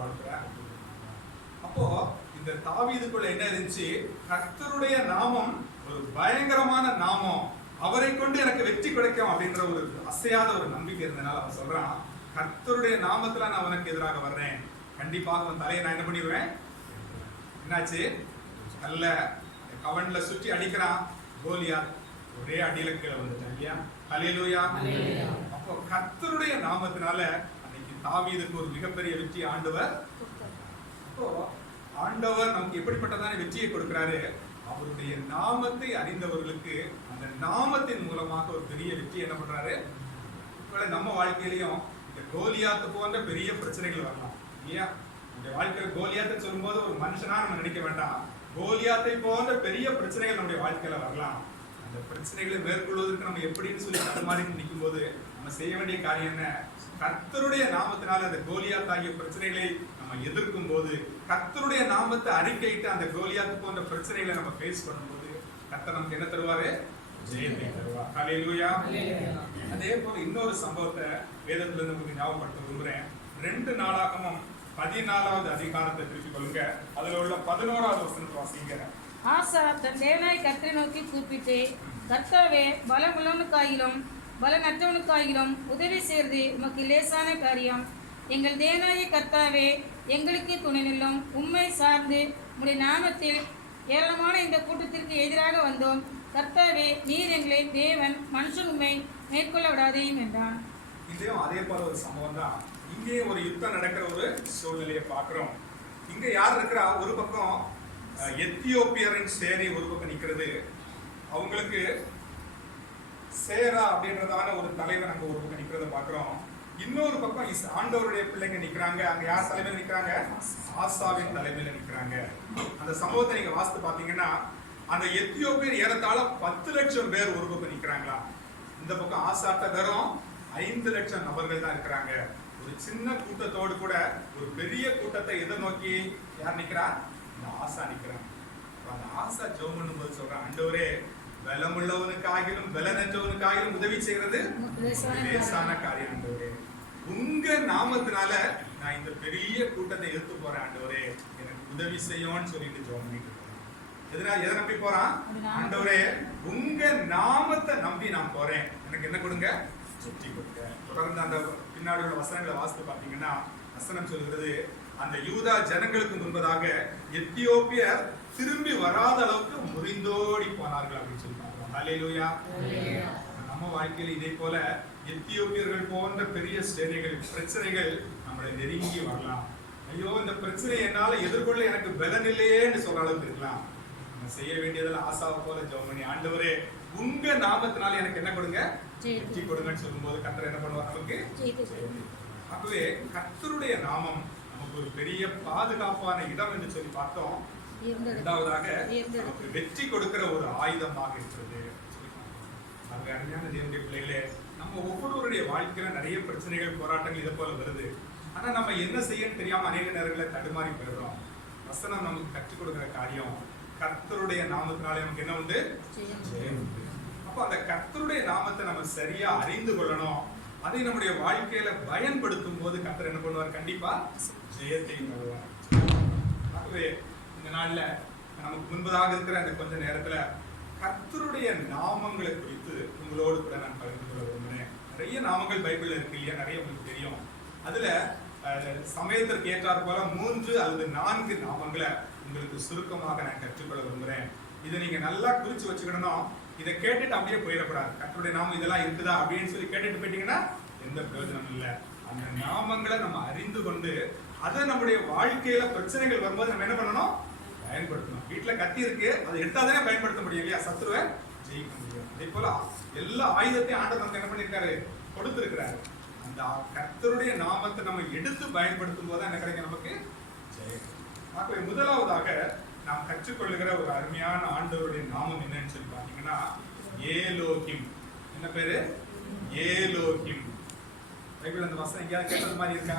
அப்போ இந்த தாவீதுக்குள்ள என்ன இருந்துச்சு? கர்த்தருடைய நாமம் ஒரு பயங்கரமான நாமம், அவரை கொண்டு எனக்கு வெற்றி கிடைக்கும் அப்படின்ற ஒரு அசையாத ஒரு நம்பிக்கை இருந்தனால அவன் சொல்றான், கர்த்தருடைய நாமத்துல நான் உனக்கு எதிராக வர்றேன், கண்டிப்பாக உன் தலையை நான் என்ன பண்ணிடுவேன். என்னாச்சு? நல்ல கவன்ல சுற்றி அடிக்கிறான் கோலியாத். ஒரே அடியில கீழே வந்துட்டான் இல்லையா? அல்லேலூயா. அப்போ கர்த்தருடைய நாமத்தினால அன்னைக்கு தாவீதுக்கு ஒரு மிகப்பெரிய வெற்றி ஆண்டவர். அப்போ ஆண்டவர் நமக்கு எப்படிப்பட்டதான வெற்றியை கொடுக்கிறாரு? அவருடைய நாமத்தை அறிந்தவர்களுக்கு அந்த நாமத்தின் மூலமாக ஒரு பெரிய வெற்றி என்ன பண்றாரு? நம்ம வாழ்க்கையிலையும் இந்த கோலியாத்து போன்ற பெரிய பிரச்சனைகள் வரலாம் இல்லையா? நம்முடைய வாழ்க்கையில கோலியாத்தை சொல்லும்போது ஒரு மனுஷனா நம்ம நினைக்க வேண்டாம். கோலியாத்தை போன்ற பெரிய பிரச்சனைகள் நம்முடைய வாழ்க்கையில வரலாம். அந்த பிரச்சனைகளை மேற்கொள்வதற்கு நம்ம எப்படின்னு சொல்லி தடுமாறி நிற்கும் போது நம்ம செய்ய வேண்டிய காரியம் என்ன? கர்த்தருடைய நாமத்தினால அந்த கோலியாத் ஆகிய பிரச்சனைகளை நம்ம எதிர்க்கும் போது, கர்த்தருடைய நாமத்தை அறிக்கையிட்டு அந்த கோலியாத் போன்ற பிரச்சனைகளை நம்ம ஃபேஸ் பண்ணும்போது கர்த்தர் நமக்கு என்ன தருவாரு? ஜெயத்தை தருவார். ஹல்லேலூயா. அதே போல இன்னொரு சம்பவத்தை வேதத்துல இருந்து உங்களுக்கு ஞாபகப்படுத்த விரும்புறேன். 2 நாளாகமம் 14வது அதிகாரத்தை திருப்பிக் கொள்ளுங்க. அதுல உள்ள 11வது வசனத்தை வாசிங்க. ஆசா தன் தேவனாய் கர்த்தரை நோக்கி கூப்பிட்டு, கர்த்தாவே, பலமுள்ளவனுக்காகிலும் பலனற்றவனுக்காகிலும் உதவி செய்வது உமக்கு லேசான காரியம். எங்கள் தேவனாய கர்த்தாவே, எங்களுக்கு துணை நில்லும். உம்மை சார்ந்து உம்முடைய நாமத்தில் ஏராளமான இந்த கூட்டத்திற்கு எதிராக வந்தோம். கர்த்தாவே, நீர் எங்களை தேவன், மனுஷன் உம்மை மேற்கொள்ள விடாதேயும் என்றான். இங்கேயும் அதே போல ஒரு சம்பவம் தான். இங்கே ஒரு யுத்தம் நடக்கிற ஒரு சூழ்நிலையை பார்க்கிறோம். இங்க யார் இருக்கிறா? ஒரு பக்கம் எத்தியோப்பியரின் சேனை ஒரு பக்கம் நிக்கிறது. அவங்களுக்கு சேரா அப்படின்றதான ஒரு தலைவர் அங்க ஒரு பக்கம் நிக்கிறத பார்க்கிறோம். இன்னொரு பக்கம் ஆண்டவருடைய பிள்ளைங்க நிக்கிறாங்க. அங்க யார் தலைமையில நிக்கிறாங்க? ஆசாவின் தலைமையில நிக்கிறாங்க. அந்த சம்பவத்தை நீங்க வாசித்து பாத்தீங்கன்னா, அந்த எத்தியோப்பியர் ஏறத்தாழ 10 லட்சம் பேர் ஒரு பக்கம் நிக்கிறாங்களா. இந்த பக்கம் ஆசாட்ட வெறும் 5 லட்சம் நபர்கள் தான் இருக்கிறாங்க. ஒரு சின்ன கூட்டத்தோடு கூட ஒரு பெரிய கூட்டத்தை எதிர்நோக்கி யார் நிக்கிறா? இந்த ஆசா நிக்கிறான். அந்த ஆசா ஜெபம் பண்ணும்போது சொல்றான், ஆண்டவரே, பலமுள்ளவனுக்காகிலும் பலனற்றவனுக்காகிலும் உதவி செய்யறது லேசான காரியம் ஆண்டவரே. உங்க நாமத்தினால நான் இந்த பெரிய கூட்டத்தை எதிர்த்து போறேன் ஆண்டவரே, எனக்கு உதவி செய்யும்னு சொல்லிட்டு ஜெபம் பண்ணிட்டு இருக்கான். எதை நம்பி போறான்? ஆண்டவரே, உங்க நாமத்தை நம்பி நான் போறேன், எனக்கு என்ன கொடுங்க? சுற்றி கொடுங்க. தொடர்ந்து அந்த பின்னாடி உள்ள வசனங்களை வாசித்து பார்த்தீங்கன்னா, வசனம் சொல்கிறது, அந்த யூதா ஜனங்களுக்கு முன்பதாக எத்தியோப்பியர் திரும்பி வராத அளவுக்கு முறிந்தோடி போனார்கள் அப்படின்னு சொல்லி பார்க்கிறோம். ஹல்லேலூயா. நம்ம வாழ்க்கையில் இதே போல எத்தியோப்பியர்கள் போன்ற பெரிய சேனைகள், பிரச்சனைகள் நம்மளை நெருங்கி வரலாம். ஐயோ, இந்த பிரச்சனை என்னால எதிர்கொள்ள எனக்கு பலன் இல்லையேன்னு சொல்ற அளவுக்கு இருக்கலாம். நம்ம செய்ய வேண்டியதெல்லாம் ஆசாவை போல ஜெபம் பண்ணி, ஆண்டவரே, உங்க நாமத்தினால எனக்கு என்ன கொடுங்க? வெற்றி கொடுங்கன்னு சொல்லும்போது கர்த்தர் என்ன பண்ணுவார்? நமக்கு. ஆகவே கர்த்தருடைய நாமம் நமக்கு ஒரு பெரிய பாதுகாப்பான இடம் என்று சொல்லி பார்த்தோம். இரண்டாவதாக நமக்கு வெற்றி கொடுக்கிற ஒரு ஆயுதமாக இருக்கிறது. அருமையான தேவனுடைய பிள்ளைகளே, நம்ம ஒவ்வொருவருடைய வாழ்க்கையில நிறைய பிரச்சனைகள், போராட்டங்கள் இதை போல வருது. ஆனா நம்ம என்ன செய்யன்னு தெரியாம அநேக நேரங்களில் தடுமாறி போயிடுறோம். வசனம் நமக்கு கற்றுக் கொடுக்கிற காரியம், கர்த்தருடைய நாமத்தினாலே நமக்கு என்ன உண்டு? ஜெயம் உண்டு. அப்போ அந்த கர்த்தருடைய நாமத்தை நம்ம சரியா அறிந்து கொள்ளணும். அதை நம்முடைய வாழ்க்கையில பயன்படுத்தும் போது கர்த்தர் என்ன பண்ணுவார்? கண்டிப்பா ஜெயத்தை தருவார். ஆகவே இந்த நாள்ல நமக்கு முன்பதாக இருக்கிற அந்த கொஞ்ச நேரத்துல கர்த்தருடைய நாமங்களை குறித்து உங்களோடு கூட நான் பகிர்ந்து கொள்ள விரும்புகிறேன். நிறைய நாமங்கள் பைபிள்ல இருக்கு இல்லையா? நிறைய உங்களுக்கு தெரியும். அதுல சமயத்திற்கு ஏற்றாற் போல 3 அல்லது 4 நாமங்களை உங்களுக்கு சுருக்கமாக நான் கற்றுக்கொள்ள விரும்புகிறேன். இதை நீங்க நல்லா குறிச்சு வச்சுக்கணும். இதை கேட்டுட்டு அப்படியே போயிடக்கூடாது. கர்த்தருடைய நாமம் இதெல்லாம் இருக்குதா அப்படின்னு சொல்லி கேட்டுட்டு போயிட்டீங்கன்னா எந்த பிரயோஜனம் இல்லை. அந்த நாமங்களை நம்ம அறிந்து கொண்டு அதை நம்முடைய வாழ்க்கையில பிரச்சனைகள் வரும்போது நம்ம என்ன பண்ணணும்? பயன்படுத்தணும். வீட்டுல கத்தி இருக்கு, அதை எடுத்தாதானே பயன்படுத்த முடியும் இல்லையா? சத்துருவை ஜெயிக்க முடியும். அதே போல எல்லா ஆயுதத்தையும் ஆண்டவர் நமக்கு என்ன பண்ணிருக்காரு? கொடுத்திருக்கிறாரு. அந்த கர்த்தருடைய நாமத்தை நம்ம எடுத்து பயன்படுத்தும் போது என்ன கிடைக்கும்? நமக்கு ஜெயம். ஆகவே முதலாவதாக நாம் கற்றுக்கொள்ளுகிற ஒரு அருமையான ஆண்டவருடைய நாமம் என்னன்னு சொல்லி பாத்தீங்கன்னா ஏலோகிம். என்ன பேரு? ஏலோகிம். பைபிள் அந்த வசனம் எங்கேயாவது கேட்டது மாதிரி இருக்கா?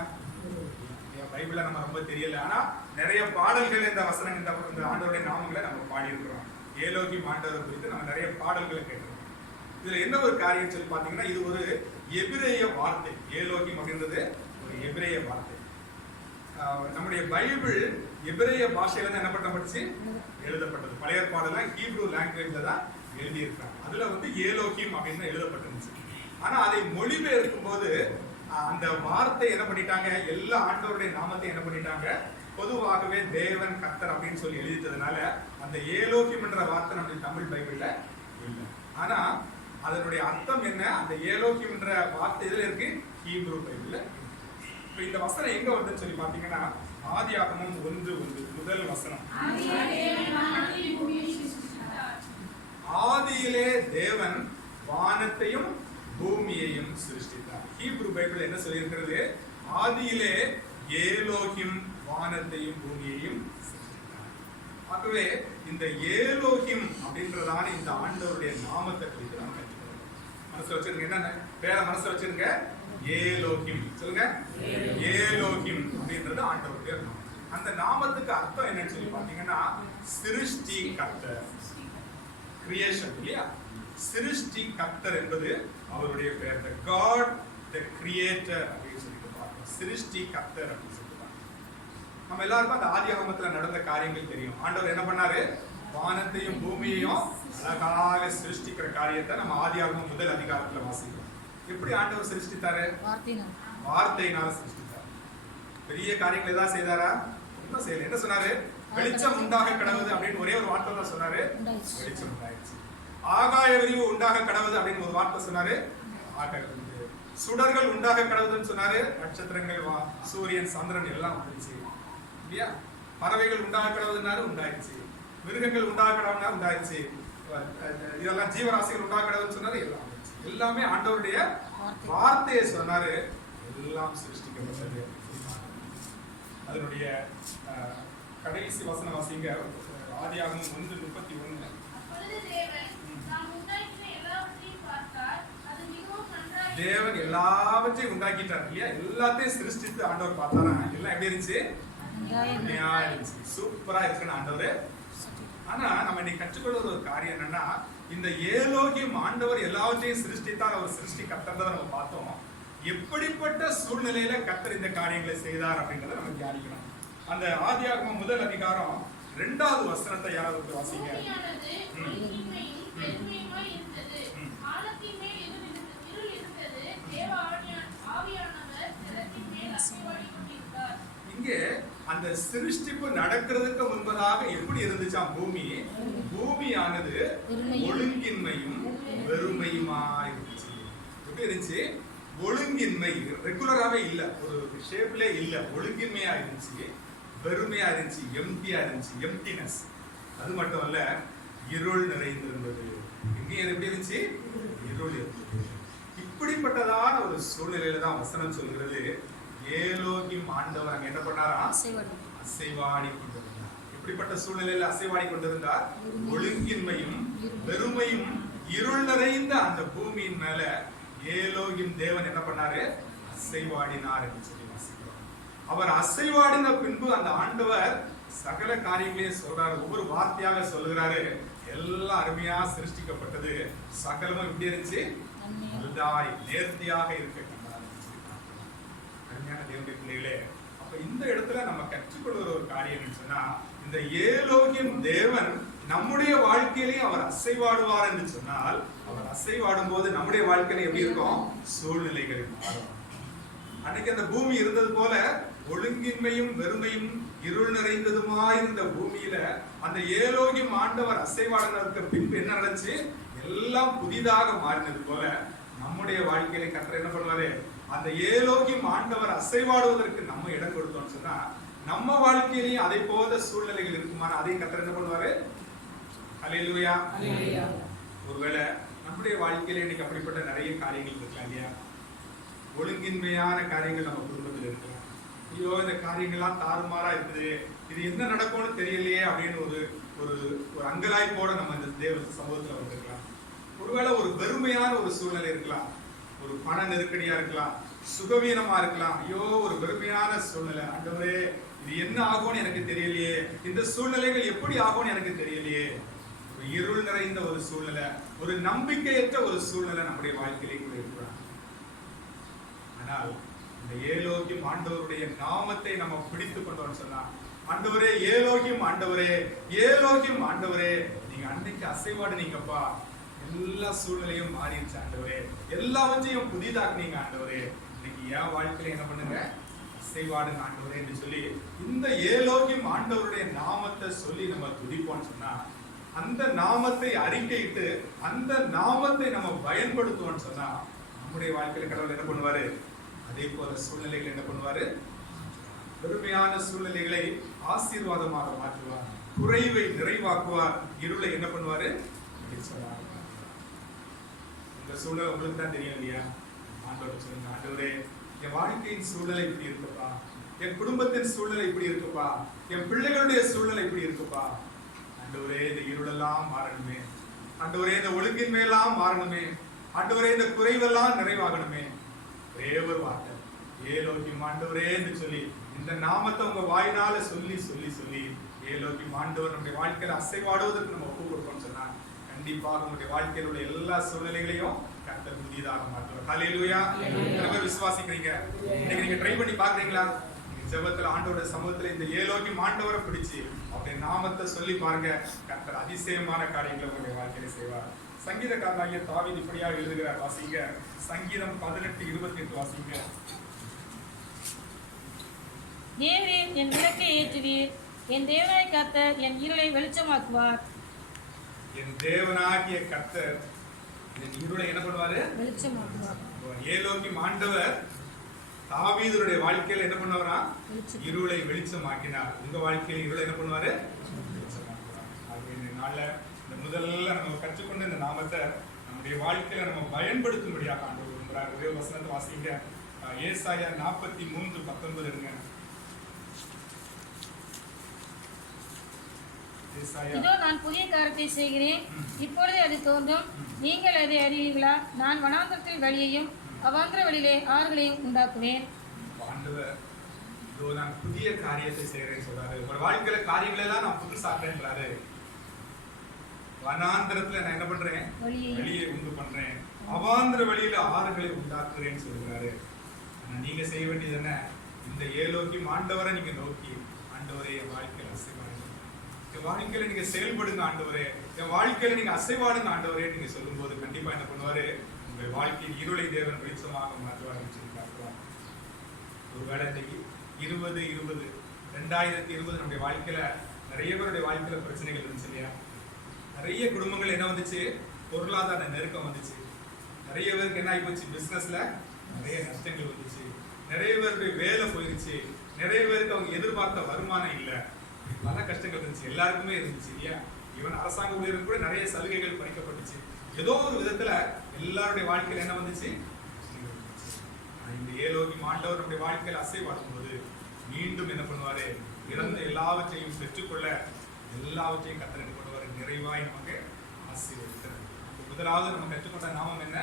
பைபிள நம்ம ரொம்ப தெரியல. ஆனா நிறைய பாடல்கள் இந்த வசனம், இந்த ஆண்டவருடைய நாமங்களை நம்ம பாடி இருக்கிறோம். ஏலோகிம் ஆண்டவர் குறித்து நம்ம நிறைய பாடல்களை கேட்டிருக்கோம். இதுல என்ன ஒரு காரியம் சொல்லி பாத்தீங்கன்னா, இது ஒரு எபிரேய வார்த்தை. ஏலோகிம் அப்படின்றது ஒரு எபிரேய வார்த்தை. நம்முடைய பைபிள் எபிரேய பாஷையில தான் என்ன பண்ணப்பட்டுச்சு? எழுதப்பட்டது. பழைய பாடலாம் ஹீப்ரூ லாங்குவேஜ்ல தான் எழுதி இருக்காங்க. அதுல வந்து ஏலோகிம் அப்படின்னு எழுதப்பட்டிருந்துச்சு. ஆனா அதை மொழிபெயர்க்கும் போது அந்த வார்த்தை என்ன பண்ணிட்டாங்க? எல்லா ஆண்டவருடைய நாமத்தை என்ன பண்ணிட்டாங்க? பொதுவாகவே தேவன், கர்த்தர் அப்படின்னு சொல்லி எழுதிட்டதுனால அந்த ஏலோகிம் என்ற வார்த்தை நம்முடைய தமிழ் பைபிள்ல இல்லை. ஆனா அதனுடைய அர்த்தம் என்ன? அந்த ஏலோகிம் என்ற வார்த்தை இதுல இருக்கு, ஹீப்ரூ பைபிள்ல. இப்ப இந்த வசனம் எங்க வருதுன்னு சொல்லி பாத்தீங்கன்னா, ஆதியாகமம் 1:1 முதல் வசனம். ஆதியிலே தேவன் வானத்தையும் பூமியையும் சிருஷ்டித்தார். ஹீப்ரூ பைபிள் என்ன சொல்லி இருக்கிறது? ஆதியிலே ஏலோகிம் வானத்தையும் பூமியையும் சிருஷ்டித்தார். ஆகவே இந்த ஏலோகிம் அப்படின்றதான இந்த ஆண்டவருடைய நாமத்தை குறித்து நாம் கற்றுக்கிறோம். மனசுல வச்சிருங்க, என்ன பேரை மனசுல வச்சிருங்க, ஏலோகிம். சொல்லுங்க, ஏலோகிம் அப்படின்றது ஆண்டவருடைய நாமம். அந்த நாமத்துக்கு அர்த்தம் என்னன்னு சொல்லி பாத்தீங்கன்னா சிருஷ்டி கர்த்தர், கிரியேஷன் இல்லையா. சிருஷ்டி கர்த்தர் என்பது அவருடைய பெயர். the God the creator அப்படின்னு சொல்லிட்டு பார்க்கிறோம். சிருஷ்டி கர்த்தர் அப்படின்னு சொல்லிட்டு நம்ம எல்லாருக்கும் அந்த ஆதியாகமத்துல நடந்த காரியங்கள் தெரியும். ஆண்டவர் என்ன பண்ணாரு, வானத்தையும் பூமியையும் அழகாக சிருஷ்டிக்கிற காரியத்தை நம்ம ஆதியாகமம் முதல் அதிகாரத்துல வாசிக்கிறோம். எப்படி ஆண்டவர் சிருஷ்டித்தாரு, வார்த்தையினால சிருஷ்டித்தார். பெரிய காரியங்கள் ஏதாவது செய்தாரா, ஒன்றும் செய்யல. என்ன சொன்னாரு, வெளிச்சம் உண்டாக கடவுது அப்படின்னு ஒரே ஒரு வார்த்தை தான் சொன்னாரு, வெளிச்சம் உண்டாயிடுச்சு. ஆகாய விரிவு உண்டாக கடவுது அப்படின்னு ஒரு வார்த்தை சொன்னாரு, ஆகாயம். சுடர்கள் உண்டாக கடவுதுன்னு சொன்னாரு, நட்சத்திரங்கள், சூரியன், சந்திரன் எல்லாம் வந்துருச்சு இல்லையா. பறவைகள் உண்டாக கடவுதுனாரு, உண்டாயிடுச்சு. மிருகங்கள் உண்டாக கடவுதுனா உண்டாயிடுச்சு. இதெல்லாம் ஜீவராசிகள் உண்டாக கடவுதுன்னு சொன்னாரு, எல்லாம் எல்லாமே ஆண்டவருடைய வார்த்தையை சொன்னாரு, எல்லாம் சிருஷ்டிக்கப்பட்டது. அதனுடைய கடைசி வசன வாசிங்க, ஆதியாகமம் 1:31. அப்பொழுது தேவன் தாம் உண்டாக்கின எல்லாவற்றையும் பார்த்தார், அது மிகவும் நன்றாக தேவன் எல்லாவற்றையும் உண்டாக்கிட்டார் இல்லையா. எல்லாத்தையும் சிருஷ்டித்து ஆண்டவர் பார்த்தாரா, எல்லாம் எப்படி இருந்துச்சு, சூப்பரா இருக்குன்னு ஆண்டவர். ஆனா நம்ம இன்னைக்கு கற்றுக்கொள்ள ஒரு காரியம் என்னன்னா, இந்த ஏலோகியம் ஆண்டவர் எல்லாவற்றையும் சிருஷ்டித்தார், அவர் சிருஷ்டி கர்த்தர் நம்ம பார்த்தோம். எப்படிப்பட்ட சூழ்நிலையில கர்த்தர் இந்த காரியங்களை செய்தார் அப்படிங்கறத நம்ம தியானிக்கணும். அந்த ஆதியாகமம் முதல் அதிகாரம் 2வது வசனத்தை யாராவது வாசிங்க. பூமியானது ஒழுங்கின்மையும் பெருமையுமாய் இருந்தது. ஆழத்தின் மேல் இருள் இருந்தது. தேவ ஆவியானவர் ஜலத்தின் மேல் அசைவாடிக் கொண்டிருந்தார். இங்கே அந்த சிருஷ்டிப்பு நடக்கிறதுக்கு முன்பதாக எப்படி இருந்துச்சாம் பூமி, பூமியானது ஒழுங்கின்மையும் வெறுமையுமா இருந்துச்சு. எப்படி இருந்துச்சு, ஒழுங்கின்மை, ரெகுலராகவே இல்ல, ஒரு ஷேப்ல இல்ல, ஒழுங்கின்மையா இருந்துச்சு, வெறுமையா இருந்துச்சு, எம்டியா இருந்துச்சு, எம்டினஸ். அது மட்டும் அல்ல, இருள் நிறைந்திருந்தது. இங்கே எப்படி இருந்துச்சு, இருள் இருந்தது. இப்படிப்பட்டதான ஒரு சூழ்நிலையில தான் வசனம் சொல்கிறது, ஏலோகிம் ஆண்டவர் அங்க என்ன பண்ணாரா, அசைவாடி கொண்டிருந்தார். இப்படிப்பட்ட சூழ்நிலையில அசைவாடி கொண்டிருந்தார். ஒழுங்கின்மையும் வெறுமையும் இருள் நிறைந்த அந்த பூமியின் மேல ஏலோகிம் தேவன் என்ன பண்ணாரு, அசைவாடினார் என்று சொல்லி வாசிக்கிறோம். அவர் அசைவாடின பின்பு அந்த ஆண்டவர் சகல காரியங்களையும் சொல்றாரு, ஒவ்வொரு வார்த்தையாக சொல்லுகிறாரு. எல்லாம் அருமையா சிருஷ்டிக்கப்பட்டது, சகலமும் எப்படி இருந்துச்சு, நல்லாய் நேர்த்தியாக இருக்க. அருமையான தேவனுடைய பிள்ளைகளே, அப்ப இந்த இடத்துல நம்ம கற்றுக்கொள்கிற ஒரு காரியம் சொன்னா, இந்த ஏலோகியம் தேவன் நம்முடைய வாழ்க்கையிலையும் அவர் அசைவாடுவார் என்று சொன்னால், அவர் அசைவாடும் போது நம்முடைய வாழ்க்கையில எப்படி இருக்கும், சூழ்நிலைகள் மாறும். அன்னைக்கு அந்த பூமி இருந்தது போல ஒழுங்கின்மையும் வெறுமையும் இருள் நிறைந்ததுமாயிருந்த பூமியில அந்த ஏலோகியம் ஆண்டவர் அசைவாடினதுக்கு பின்பு என்ன நடந்துச்சு, எல்லாம் புதிதாக மாறினது போல நம்முடைய வாழ்க்கையில கர்த்தர் என்ன பண்ணுவாரு, அந்த ஏலோகியம் ஆண்டவர் அசைவாடுவதற்கு நம்ம இடம் கொடுத்தோம்னு சொன்னா, நம்ம வாழ்க்கையிலையும் அதை போல சூழ்நிலைகள் இருக்குமான அதையும் கர்த்தர் என்ன பண்ணுவாரு. அல்லேலூயா. ஒருவேளை நம்முடைய வாழ்க்கையில இன்னைக்கு அப்படிப்பட்ட நிறைய காரியங்கள் இருக்கலாம் இல்லையா. ஒழுங்கின்மையான காரியங்கள் நம்ம குடும்பத்தில் இருக்கலாம். ஐயோ இந்த காரியங்கள்லாம் தாறுமாறா இருக்குது, இது என்ன நடக்கும்னு தெரியலையே அப்படின்னு ஒரு ஒரு ஒரு அங்கலாய்ப்போட நம்ம இந்த தேவ சமூகத்துல வந்திருக்கலாம். ஒருவேளை ஒரு வெறுமையான ஒரு சூழ்நிலை இருக்கலாம், ஒரு பண நெருக்கடியா இருக்கலாம், சுகவீனமா இருக்கலாம். ஐயோ ஒரு வெறுமையான சூழ்நிலை, ஆண்டவரே இது என்ன ஆகும்னு எனக்கு தெரியலையே, இந்த சூழ்நிலைகள் எப்படி ஆகும்னு எனக்கு தெரியலையே. ஒரு இருள் நிறைந்த ஒரு சூழ்நிலை, ஒரு நம்பிக்கையற்ற ஒரு சூழ்நிலை நம்முடைய வாழ்க்கையிலே கூட இருக்கிறார். ஆனால் இந்த ஏலோகியம் ஆண்டவருடைய நாமத்தை நம்ம பிடித்து கொண்டோம்னு சொன்னா, ஆண்டவரே ஏலோகியம் ஆண்டவரே, ஏலோகியம் ஆண்டவரே, நீங்க அன்னைக்கு அசைவாடுனீங்கப்பா, எல்லா சூழ்நிலையும் மாறிடுச்சு ஆண்டவரே, எல்லாவற்றையும் புதிதாக்குனீங்க ஆண்டவரே, இன்னைக்கு என் வாழ்க்கையில என்ன பண்ணுங்க, அசைவாடுங்க ஆண்டவரே என்று சொல்லி இந்த ஏலோகியம் ஆண்டவருடைய நாமத்தை சொல்லி நம்ம துதிப்போம்னு சொன்னா, அந்த நாமத்தை அறிக்கையிட்டு அந்த நாமத்தை நம்ம பயன்படுத்துவோம்னு சொன்னா, நம்முடைய வாழ்க்கையில கடவுள் என்ன பண்ணுவாரு, அதே போல சூழ்நிலைகள் என்ன பண்ணுவாரு, பெருமையான சூழ்நிலைகளை ஆசீர்வாதமாக மாற்றுவார், குறைவை நிறைவாக்குவார், இருளை என்ன பண்ணுவாரு. உங்க சூழ்நிலை உங்களுக்கு தான் தெரியும் இல்லையா. ஆண்டவர் சொல்லுங்க, ஆண்டவரே என் வாழ்க்கையின் சூழ்நிலை இப்படி இருக்கப்பா, என் குடும்பத்தின் சூழ்நிலை இப்படி இருக்குப்பா, என் பிள்ளைகளுடைய சூழ்நிலை இப்படி இருக்குப்பா. ஆண்டவரே இந்த இருளெல்லாம் மாறணுமே, ஆண்டவரே இந்த ஒழுங்கின்மையெல்லாம் மாறணுமே, ஆண்டவரே இந்த குறைவெல்லாம் நிறைவாகணுமே. ஒரே ஒரு வார்த்தை ஏலோகிம் ஆண்டவரே என்று சொல்லி இந்த நாமத்தை உங்க வாயினால சொல்லி சொல்லி சொல்லி ஏலோகிம் ஆண்டவர் நம்முடைய வாழ்க்கையில அசைவாடுவதற்கு நம்ம ஒப்பு கொடுப்போம்னு சொன்னா கண்டிப்பாக உங்களுடைய வாழ்க்கையில் உள்ள எல்லா சூழ்நிலைகளையும் கர்த்தர் புதிதாக மாற்றுவார். ஹல்லேலூயா. எத்தனை பேர் விசுவாசிக்கிறீங்க? இன்னைக்கு நீங்க ட்ரை பண்ணி பாக்குறீங்களா? ஜெபத்துல ஆண்டவரோட சமூகத்துல இந்த ஏலோகிம் ஆண்டவரை பிடிச்சு அவருடைய நாமத்தை சொல்லி பாருங்க, கர்த்தர் அதிசயமான காரியங்களை உங்களுடைய வாழ்க்கையில செய்வார். சங்கீதக்காரனாகிய தாவீது இப்படியாக எழுதுகிறார், வாசிங்க. சங்கீதம் 18:28 வாசிங்க. தேவரீர் என் விளக்கை ஏற்றுவீர், என் தேவனாய் கர்த்தர் என் இருளை வெளிச்சமாக்குவார். என் தேவனாகிய கர்த்தர் என் இருளை என்ன பண்ணுவாரு? வெளிச்சமாக்குவார். ஏலோகிம் ஆண்டவர் தாவீதுடைய வாழ்க்கையில என்ன பண்ணவரா? இருளை வெளிச்சமாக்கினார். உங்க வாழ்க்கையில இருளை என்ன பண்ணுவாரு? வெளிச்சமாக்குவார். ஆகவே இந்த நாள்ல இந்த முதல்ல நம்ம கற்றுக்கொண்ட இந்த நாமத்தை நம்முடைய வாழ்க்கையில நம்ம பயன்படுத்தும்படியாக ஆண்டவர் விரும்புகிறார். ஒரே வசனத்தை வாசிங்க. ஏசாயா 43:19 இருங்க. இதோ நான் புதிய காரியத்தை செய்கிறேன், இப்பொழுது அது தோன்றும், நீங்கள் அதை அறிவீர்களா? நான் வனாந்தரத்தில் வழியையும் அவாந்திர வழியிலே ஆறுகளையும் உண்டாக்குவேன். ஆண்டவர் இதோ நான் புதிய காரியத்தை செய்கிறேன்னு சொல்றாரு. உங்க வாழ்க்கையில காரியங்களை எல்லாம் நான் புதுசாக்குறேன்றாரு. வனாந்திரத்துல நான் என்ன பண்றேன்? வழியை உண்டு பண்றேன், அவாந்திர வழியில ஆறுகளை உண்டாக்குறேன்னு சொல்றாரு. ஆனா நீங்க செய்ய வேண்டியது என்ன? இந்த ஏலோகிம் ஆண்டவரை நீங்க நோக்கி, ஆண்டவரே என் வாழ்க்கையில அசைவாடுங்க, என் வாழ்க்கையில நீங்க செயல்படுங்க ஆண்டவரே, என் வாழ்க்கையில நீங்க அசைவாடுங்க ஆண்டவரே நீங்க சொல்லும் போது கண்டிப்பா என்ன பண்ணுவாரு? உங்கள் வாழ்க்கையில் இருளை தேவன் வெளிச்சமாக மாற்றுவார் சொல்லி பார்க்கலாம். ஒருவேளை இன்னைக்கு 2020 நம்முடைய வாழ்க்கையில நிறைய பேருடைய வாழ்க்கையில பிரச்சனைகள் இருந்துச்சு இல்லையா? நிறைய குடும்பங்கள் என்ன வந்துச்சு? பொருளாதார நெருக்கம் வந்துச்சு. நிறைய பேருக்கு என்ன ஆகி போச்சு? பிசினஸ்ல நிறைய நஷ்டங்கள் வந்துச்சு. நிறைய பேருடைய வேலை போயிருச்சு. நிறைய பேருக்கு அவங்க எதிர்பார்த்த வருமானம் இல்லை. பல கஷ்டங்கள் இருந்துச்சு, எல்லாருக்குமே இருந்துச்சு இல்லையா? ஈவன் அரசாங்க ஊழியர்கள் கூட நிறைய சலுகைகள் பறிக்கப்பட்டுச்சு. ஏதோ ஒரு விதத்துல எல்லாருடைய வாழ்க்கையில என்ன வந்துச்சு? இந்த ஏலோகிம் ஆண்டவர் நம்முடைய வாழ்க்கையில அசைவாடும் போது மீண்டும் என்ன பண்ணுவாரு? இறந்த எல்லாவற்றையும் பெற்றுக்கொள்ள எல்லாவற்றையும் கர்த்தர் என்ன பண்ணுவாரு? நிறைவாய் நமக்கு ஆசீர்வதிக்கிறார். முதலாவது நம்ம கற்றுக்கொண்ட நாமம் என்ன?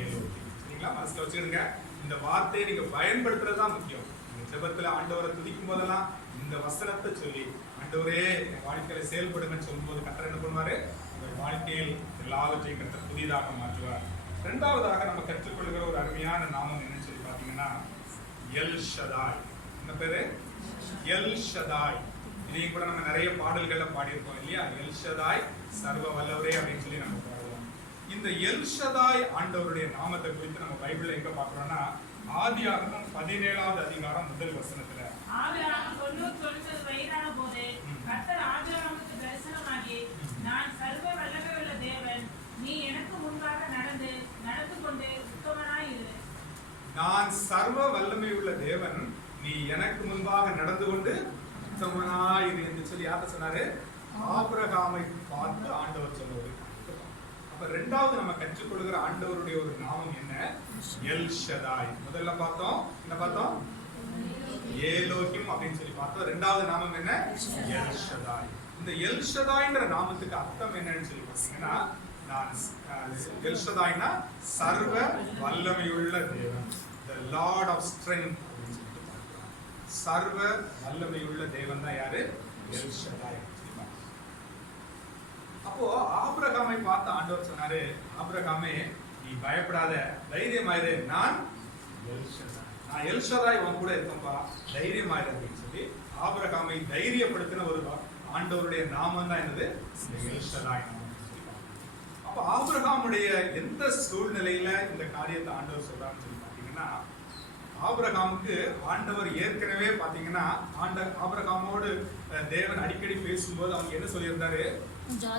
ஏலோகிம். சரிங்களா? மனசுல வச்சுக்கிடுங்க. இந்த வார்த்தையை நீங்க பயன்படுத்துறதுதான் முக்கியம். இந்த ஜெபத்துல ஆண்டவரை துதிக்கும் போதெல்லாம் இந்த வசனத்தை சொல்லி ஆண்டவரே என் வாழ்க்கையில செயல்படுங்கன்னு சொல்லும்போது கர்த்தர் என்ன பண்ணுவாரு? வாழ்க்கையில் எல்லாவற்றையும் கர்த்தர் புதிதாக மாற்றுவார். இரண்டாவதாக நம்ம கற்றுக்கொள்கிற ஒரு அருமையான நாமம் என்னன்னு சொல்லி பாத்தீங்கன்னா எல் ஷதாய். என்ன பேரு? எல் ஷதாய். இதையும் கூட நம்ம நிறைய பாடல்கள்ல பாடியிருக்கோம் இல்லையா? எல் ஷதாய் சர்வ வல்லவரே அப்படின்னு சொல்லி நம்ம பாடுவோம். இந்த எல் ஷதாய் ஆண்டவருடைய நாமத்தை குறித்து நம்ம பைபிள்ல எங்க பாக்குறோம்னா ஆதியாகமம் 17வது அதிகாரம் முதல் வசனத்துல. ஆபிரகாம் 99 வயதான போது கர்த்தர் ஆபிரகாமுக்கு தரிசனமாகி, நான் சர்வ வல்லமை உள்ள தேவன், நீ எனக்கு முன்பாக நடந்து கொண்டு உத்தமனாய் இரு. நான் சர்வ வல்லமை உள்ள தேவன், நீ எனக்கு முன்பாக நடந்து கொண்டு உத்தமனாய் இரு என்று சொல்லி யார்கிட்ட சொன்னாரு? ஆபிரகாமை பார்த்து ஆண்டவர் சொல்லுவாரு. அப்ப இரண்டாவது நம்ம கற்றுக்கொள்கிற ஆண்டவருடைய ஒரு நாமம் என்ன? எல் ஷதாய். முதல்ல பார்த்தோம் என்ன பார்த்தோம்? ஏலோகிம் அப்படின்னு சொல்லி பார்த்தோம். இரண்டாவது நாமம் என்ன? எல் ஷதாய். இந்த எல் ஷதாய்ன்ற நாமத்துக்கு அர்த்தம் என்னன்னு சொல்லி பார்த்தீங்கன்னா, எல் ஷதாய்னா சர்வ வல்லமையுள்ள தேவன், the Lord of strength அப்படின்னு சொல்லிட்டு பார்க்கிறோம். சர்வ வல்லமையுள்ள தேவன் தான் யாரு? எல் ஷதாய். அப்போ ஆபிரகாமை பார்த்து ஆண்டவர் சொன்னாரு, ஆபிரகாமே நீ பயப்படாத, தைரியமாயிரு, நான் எல் ஷதாய் உன் கூட இருக்கேன்பா, தைரியமாயிரு அப்படின்னு சொல்லி ஆபிரகாமை தைரியப்படுத்தின ஒரு ஆண்டவருடைய நாமம் தான் என்னது? எல் ஷதாய் நாமம். அப்ப ஆபிரகாமுடைய எந்த சூழ்நிலையில இந்த காரியத்தை ஆண்டவர் சொல்றாருன்னு சொல்லி பாத்தீங்கன்னா, ஆபிரகாமுக்கு ஆண்டவர் ஏற்கனவே பாத்தீங்கன்னா ஆபிரகாமோடு தேவன் அடிக்கடி பேசும்போது அவங்க என்ன சொல்லியிருந்தாரு?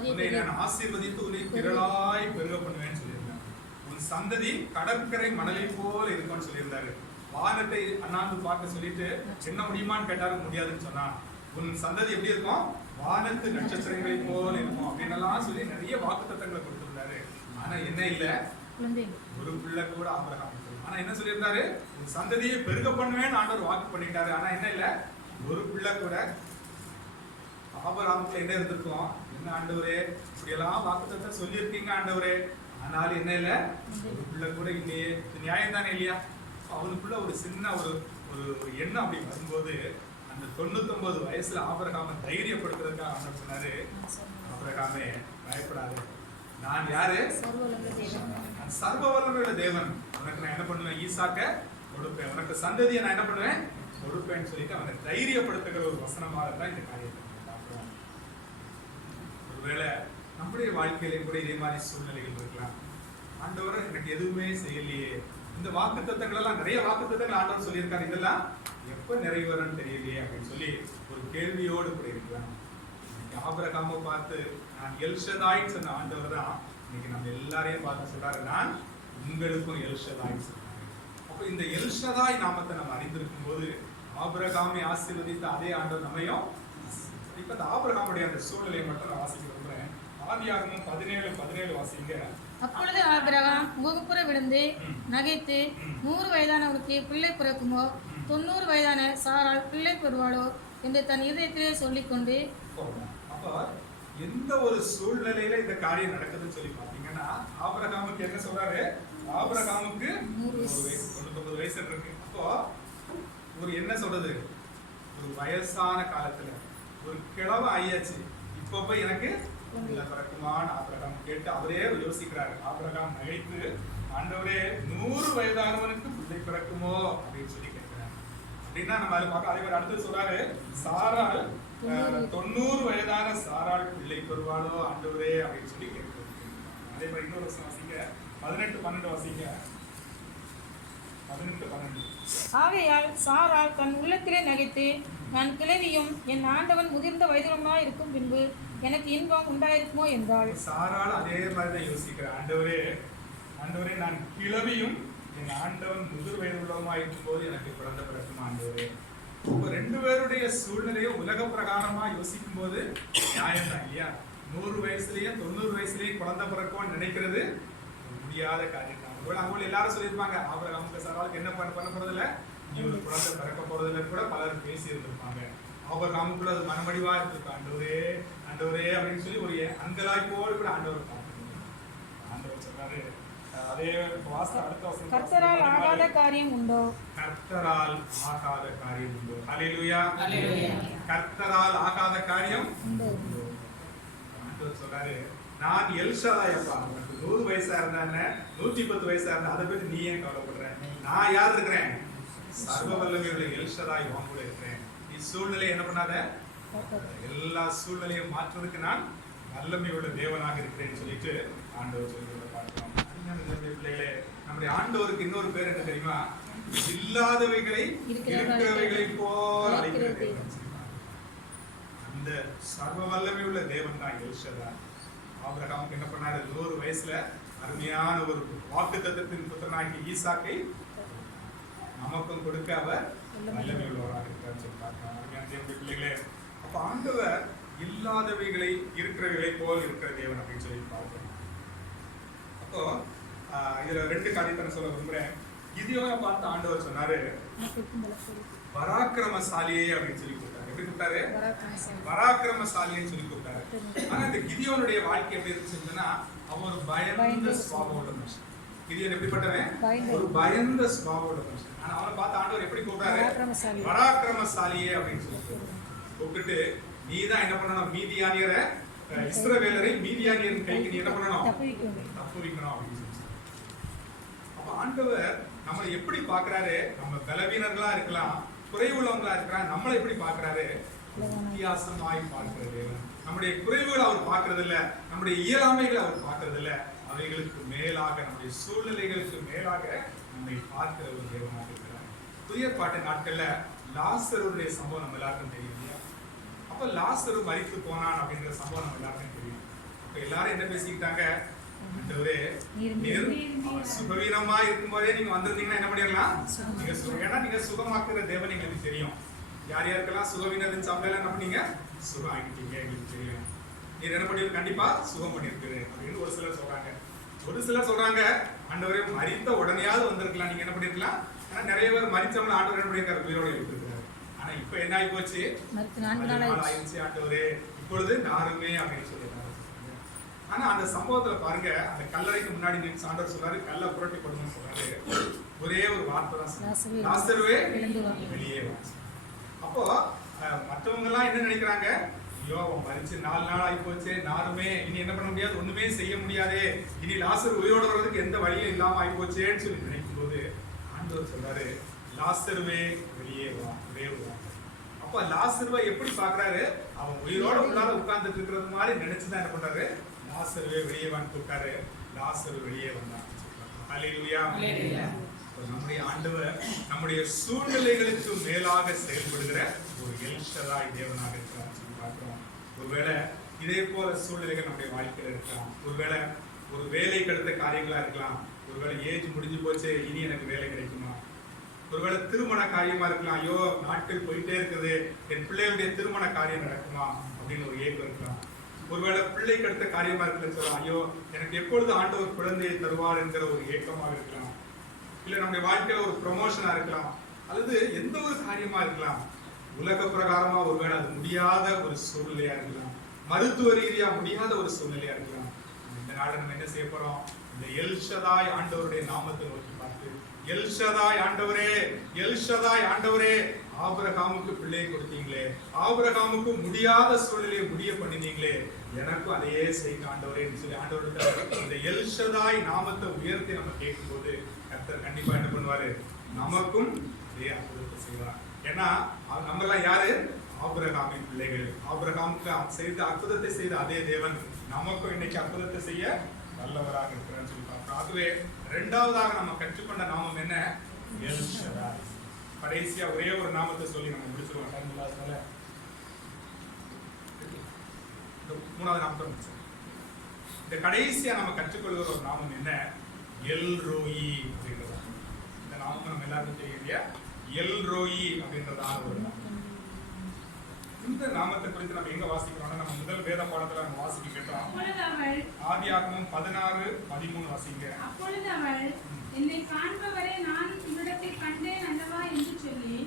உன்னை நான் ஆசீர்வதித்து உன்னை திரளாய் பெருக பண்ணுவேன்னு சொல்லியிருந்தாரு. உன் சந்ததி கடற்கரை மணலை போல இருக்கும்னு சொல்லியிருந்தாரு. வானத்தை அண்ணாந்து பார்க்க சொல்லிட்டு என்ன முடியுமான்னு கேட்டாரு, முடியாதுன்னு சொன்னா. உன் சந்ததி எப்படி இருக்கும்? வானத்து நட்சத்திரங்களை போல இருக்கும் அப்படின்னு எல்லாம் சொல்லி நிறைய வாக்குத்தத்தங்களை கொடுத்திருந்தாரு. ஆனா என்ன இல்ல? ஒரு பிள்ளை கூட ஆபிரகாம் ஆனா என்ன சொல்லியிருந்தாரு, ஒரு சந்ததியை பெருக பண்ணுவேன்னு ஆண்டவர் வாக்கு பண்ணிட்டாரு. ஆனா என்ன இல்ல, ஒரு பிள்ளை கூட. ஆபிரகாமுக்கு என்ன இருந்திருக்கும், என்ன ஆண்டவரே இப்படி எல்லாம் வாக்குத்தத்தம் சொல்லியிருக்கீங்க ஆண்டவரே, ஆனாலும் என்ன இல்ல, ஒரு பிள்ளை கூட இல்லையே. இது நியாயம் தானே இல்லையா? அவனுக்குள்ள ஒரு சின்ன ஒரு எண்ணம் அப்படி வரும்போது, அந்த 99 வயசுல ஆபிரகாமை தைரியப்படுத்துறதுக்காக ஆண்டவர் சொன்னாரு, ஆபிரகாமே பயப்படாது, நான் யாரு, நான் சர்வ வல்லமையுள்ள தேவன், உனக்கு நான் என்ன பண்ணுவேன், ஈசாக்க கொடுப்பேன், உனக்கு சந்ததியை நான் என்ன பண்ணுவேன் கொடுப்பேன்னு சொல்லிட்டு அவனை தைரியப்படுத்துகிற ஒரு வசனமாக தான் இந்த காரியத்தை பார்க்கிறோம். ஒருவேளை நம்முடைய வாழ்க்கையில கூட இதே மாதிரி சூழ்நிலைகள் இருக்கலாம். ஆண்டவர் எனக்கு எதுவுமே செய்யலையே, இந்த வாக்குத்தத்தங்கள் எல்லாம் நிறைய வாக்குத்தத்தங்கள் ஆண்டவர் சொல்லியிருக்காரு, இதெல்லாம் எப்ப நிறைவேறும்னு தெரியலையே அப்படின்னு சொல்லி ஒரு கேள்வியோடு கூட இருக்கலாம். ஆபிரகாமை பார்த்து நான் எல்ஷதாய்ன்னு சொன்ன ஆண்டவர் தான் இன்னைக்கு நம்ம எல்லாரையும் பார்த்து சொல்றாரு, நான் உங்களுக்கும் எல்ஷதாய் சொல்றாரு. அப்ப இந்த எல்ஷதாய் நாமத்தை நம்ம அறிந்திருக்கும் போது ஆபிரகாமை ஆசீர்வதித்த அதே ஆண்டவர் நம்மையும். இப்ப இந்த ஆபிரகாமுடைய அந்த சூழ்நிலையை மட்டும் நான் வாசிக்க விரும்புறேன். ஆதியாகமம் 17:17 வாசிங்க. அப்பொழுது ஆபிரகாம் முகப்புற விழுந்து நகைத்து 100 வயதானவனுக்கு பிள்ளை பிறக்குமோ 90 வயதான சாரால் பிள்ளை பெறுவாளோ என்று தன் இதயத்திலே சொல்லிக்கொண்டு. அப்ப எந்த ஒரு சூழ்நிலையில இந்த காரியம் நடக்குதுன்னு சொல்லி பாத்தீங்கன்னா, ஆபிரகாமுக்கு என்ன சொல்றாரு, ஆபிரகாமுக்கு 99 வயசு இருக்கு. அப்போ ஒரு என்ன சொல்றது, ஒரு வயசான காலத்துல ஒரு கிழவ ஆயாச்சு, இப்ப போய் எனக்கு பிள்ளை பிறக்குமான்னு ஆபிரகாம் கேட்டு அவரே யோசிக்கிறாரு. ஆபிரகாம் நகைத்து, ஆண்டவரே 100 வயதானவனுக்கு பிள்ளை பிறக்குமோ அப்படின்னு சொல்லி கேட்கிறாரு. அப்படின்னா நம்ம அதை பார்க்க, அதே மாதிரி அடுத்து சொல்றாரு, சாரால் 90 வயதான சாரால் பிள்ளை பெறுவாளோ ஆண்டவரே அப்படின்னு சொல்லி கேட்கிறாரு. அதே மாதிரி இன்னொரு வருஷம் வாசிங்க, 18:12 வாசிங்க. 18:12. ஆகையால் சாரால் தன் உள்ளத்திலே நகைத்து, நான் கிழவியும் என் ஆண்டவன் முதிர்ந்த வயதுள்ளவனாய் இருக்கும் பின்பு எனக்கு இன்பம் உண்டாயிருக்குமோ என்றாள். சாரால் அதே மாதிரிதான் யோசிக்கிறார், ஆண்டவரே ஆண்டவரே நான் கிழவியும் என் ஆண்டவன் முதிர் வயதுள்ளவனாய் இருக்கும் போது எனக்கு குழந்தை பிறக்கும் ஆண்டவரே. இப்ப 2 பேருடைய சூழ்நிலையை உலக பிரகாரமா யோசிக்கும் போது நியாயம் தான் இல்லையா? 100 வயசுலயும் 90 வயசுலயும் குழந்தை பிறக்கும்னு நினைக்கிறது முடியாத காரியம் தான். அவங்க எல்லாரும் சொல்லியிருப்பாங்க, ஆபிரகாமுக்கு சாராளுக்கு என்ன பண்ண போறதில்ல, நீ ஒரு குழந்தை பிறக்க போறதில்ல கூட பலர் பேசி இருந்திருப்பாங்க. ஆபிரகாமுக்குள்ள அது மனமடிவா இருந்திருக்கும், ஆண்டவரே ஆண்டவரே அப்படின்னு சொல்லி ஒரு அங்கலாய்ப்போடு கூட ஆண்டவர் ஆண்டவர் சொல்றாரு. அதே வாசம் அடுத்த வசனம், கர்த்தரால் ஆகாத காரியம் உண்டோ, கர்த்தரால் ஆகாத காரியம் உண்டோ. ஹல்லேலூயா. கர்த்தரால் ஆகாத காரியம் உண்டோ. ஆண்டவர் சொல்றாரு, நான் எல்ஷதாய் அப்பா, உனக்கு 100 வயசா இருந்தா 110 வயசா இருந்தா அதை பத்தி நீ ஏன் கவலைப்படுற, நான் யார் இருக்கிறேன், சர்வ வல்லமையுள்ள எல்ஷதாய் உன் கூட இருக்கிறேன். நீ சூழ்நிலை என்ன பண்ணாத, எல்லா சூழ்நிலையும் மாற்றுறதுக்கு நான் வல்லமையுள்ள தேவனாக இருக்கிறேன்னு சொல்லிட்டு ஆண்டவர் சொல்லிட்டு பார்க்கிறோம். பிள்ளைகளே, நம்முடைய ஆண்டவருக்கு இன்னொரு பேர் என்ன தெரியுமா, இல்லாதவைகளை இருக்கிறவைகளை போல் அழைக்கிறது. அந்த சர்வ வல்லமை உள்ள தேவன் தான் எல்ஷதாய். ஆபிரகாமுக்கு என்ன பண்ணாரு, 100 வயசுல அருமையான ஒரு வாக்குத்தத்தத்தின் புத்திரனாகி ஈசாக்கை நமக்கும் கொடுக்க அவர் வல்லமை உள்ளவராக இருக்கிறார் சொல்லி பார்க்கலாம். பிள்ளைகளே, அப்ப ஆண்டவர் இல்லாதவைகளை இருக்கிறவைகளை போல் இருக்கிற தேவன் அப்படின்னு சொல்லி பார்க்கிறோம். அப்போ இதுல 2 காரியத்தை சொல்ல விரும்புறேன். கிதியோனை பார்த்து ஆண்டவர் சொன்னாரு, பராக்கிரமசாலியே அப்படின்னு சொல்லி கூப்பிட்டாரு. எப்படி கூப்பிட்டாரு, பராக்கிரமசாலின்னு சொல்லி கூப்பிட்டாரு. ஆனா இந்த கிதியோனுடைய வாழ்க்கை எப்படி இருந்துச்சுன்னா, அவன் ஒரு பயந்த சுபாவம் உள்ள மனுஷன். கிதியோன் எப்படிப்பட்டவன், ஒரு பயந்த சுபாவம் உள்ள மனுஷன். ஆனா அவனை பார்த்து ஆண்டவர் எப்படி கூப்பிட்டாரு, பராக்கிரமசாலியே அப்படின்னு சொல்லி கூப்பிட்டு, நீ தான் என்ன பண்ணணும், மீதியானியரை இஸ்ரவேலரை மீதியானியரின் கைக்கு நீ என்ன பண்ணணும், தப்புவிக்கணும் அப்படின்னு சொல்லி. அப்ப ஆண்டவர் நம்மளை எப்படி பாக்குறாரு, நம்ம பலவீனர்களா இருக்கலாம், குறைவுள்ளவங்களா இருக்கலாம், நம்மளை எப்படி பாக்குறாரு, வித்தியாசமாய் பார்க்கிற தேவன். நம்முடைய குறைவுகளை அவர் பார்க்கறது இல்ல, நம்முடைய இயலாமைகளை அவர் பார்க்கறது இல்ல, அவைகளுக்கு மேலாக நம்முடைய சூழ்நிலைகளுக்கு மேலாக நம்மை பார்க்கிற ஒரு தேவனாக இருக்கிறார். புதிய பாட்டு நாட்கள்ல லாசருடைய சம்பவம் நம்ம எல்லாருக்கும் தெரியும். அப்ப லாசரு மரித்து போனான் அப்படிங்கிற சம்பவம் நம்ம எல்லாருக்கும் தெரியும். அப்ப எல்லாரும் என்ன பேசிக்கிட்டாங்க, சுகவீனமா இருக்கும் போதே நீங்க வந்திருந்தீங்கன்னா என்ன பண்ணிடலாம், ஏன்னா நீங்க சுகமாக்குற தேவன் எங்களுக்கு தெரியும். யார் யாருக்கெல்லாம் சுகவீனம் சம்பளம் என்ன பண்ணீங்க, சுகம் ஆகிட்டீங்க எங்களுக்கு தெரியும். நீ என்ன பண்ணி கண்டிப்பா சுகம் பண்ணிருக்கிறேன் அப்படின்னு ஒரு சிலர் சொல்றாங்க. ஒரு சிலர் சொல்றாங்க ஆண்டவரே மரித்த உடனேயாவது வந்திருக்கலாம், நீங்க என்ன பண்ணிருக்கலாம். ஆனா நிறைய பேர் மரிச்சவங்க ஆண்டவர் என்ன பண்ணிருக்காரு, உயிரோட எழுப்பிருக்கிறாரு. ஆனா இப்ப என்ன ஆகி போச்சு, 4 நாள் ஆயிடுச்சு ஆண்டவரே, இப்பொழுது நானுமே அப்படின்னு சொல்லிட்டாரு. ஆனா அந்த சம்பவத்துல பாருங்க, அந்த கல்லறைக்கு முன்னாடி நின்று ஆண்டவர் சொல்றாரு, கல்லை புரட்டி போடணும்னு சொல்றாரு. ஒரே ஒரு வார்த்தை தான் சொன்னாரு, லாசருவே வெளியே வா. அப்போ மற்றவங்க எல்லாம் என்ன நினைக்கிறாங்க, ஐயோ அவன் மரிச்சு 4 நாள் ஆகி போச்சு, நானுமே இனி என்ன பண்ண முடியாது, ஒண்ணுமே செய்ய முடியாதே, இனி லாசர் உயிரோட வர்றதுக்கு எந்த வழியும் இல்லாம ஆகி போச்சேன்னு சொல்லி நினைக்கும் போது ஆண்டவர் சொல்றாரு, லாசருவே வெளியே வா. ஒரே ஒரு வார்த்தை. அப்ப லாசருவை எப்படி பாக்குறாரு, அவன் உயிரோட உள்ளார உட்கார்ந்துட்டு இருக்கிறது மாதிரி நினைச்சுதான் என்ன பண்றாரு, லாசருவே வெளியே வான்னு கூப்பிட்டாரு. லாசரு வெளியே வந்தான். ஹல்லேலூயா. நம்முடைய ஆண்டவர் நம்முடைய சூழ்நிலைகளுக்கு மேலாக செயல்படுகிற ஒரு எல் ஷதாய் தேவனாக இருக்கிறார் சொல்லி பார்க்கிறோம். ஒருவேளை இதே போல சூழ்நிலைகள் நம்முடைய வாழ்க்கையில இருக்கலாம். ஒருவேளை ஒரு வேலை கிடைத்த காரியங்களா இருக்கலாம். ஒருவேளை ஏஜ் முடிஞ்சு போச்சு, இனி எனக்கு வேலை கிடைக்குமா. ஒருவேளை திருமண காரியமா இருக்கலாம், ஐயோ நாட்கள் போயிட்டே இருக்குது, என் பிள்ளைகளுடைய திருமண காரியம் நடக்குமா அப்படின்னு ஒரு ஏக்கம் இருக்கலாம். ஒருவேளை பிள்ளைக்கு அடுத்த காரியமா இருக்குன்னு சொல்லலாம், ஐயோ எனக்கு எப்பொழுது ஆண்டவர் குழந்தையை தருவார் என்கிற ஒரு ஏக்கமாக இருக்கலாம். இல்ல நம்முடைய வாழ்க்கையில ஒரு ப்ரொமோஷனா இருக்கலாம், அல்லது எந்த ஒரு காரியமா இருக்கலாம். உலக பிரகாரமா ஒருவேளை அது முடியாத ஒரு சூழ்நிலையா இருக்கலாம், மருத்துவ ரீதியா முடியாத ஒரு சூழ்நிலையா இருக்கலாம். இந்த நாள் நம்ம என்ன செய்ய போறோம், இந்த எல் ஷதாய் ஆண்டவருடைய நாமத்தை நோக்கி பார்த்து, எல் ஷதாய் ஆண்டவரே, எல் ஷதாய் ஆண்டவரே, ஆபிரகாமுக்கு பிள்ளையை கொடுத்தீங்களே, ஆபிரகாமுக்கு முடியாத சூழ்நிலையை முடிய பண்ணினீங்களே, எனக்கும் அதையே செய்யுங்க ஆண்டவரேன்னு சொல்லி ஆண்டவருக்கு இந்த எல் ஷதாய் நாமத்தை உயர்த்தி நம்ம கேட்கும் போது கர்த்தர் கண்டிப்பா என்ன பண்ணுவாரு, நமக்கும் அதே அற்புதத்தை செய்வார். ஏன்னா நம்ம எல்லாம் யாரு, ஆபிரகாமின் பிள்ளைகள். ஆபிரகாமுக்கு செய்த அற்புதத்தை செய்த அதே தேவன் நமக்கும் இன்னைக்கு அற்புதத்தை செய்ய நல்லவராக இருக்கிறான்னு சொல்லி பார்க்கிறோம். ஆகவே இரண்டாவதாக நம்ம கற்றுக்கொண்ட நாமம் என்ன, எல் ஷதாய். கடைசியா ஒரே ஒரு நாமத்தை சொல்லி நம்ம முடிச்சிருவோம், டைம் இல்லாதனால. மூணாவது நாமத்தை முடிச்சிருவோம். இந்த கடைசியா நம்ம கற்றுக்கொள்கிற ஒரு நாமம் என்ன, எல் ரோயி அப்படின்றது. இந்த நாமம் நம்ம எல்லாருக்கும் தெரியும் இல்லையா, எல் ரோயி அப்படின்றதான ஒரு நாமம். இந்த நாமத்தை குறித்து நம்ம எங்க வாசிக்கிறோம்னா, நம்ம முதல் வேத பாடத்துல நம்ம வாசிக்க கேட்டோம். ஆதியாகமம் 16:13 வாசிங்க. அப்பொழுது அவள், என்னை காண்பவரை நான் உன்னிடத்தில் கண்டேன் அல்லவா என்று சொல்லி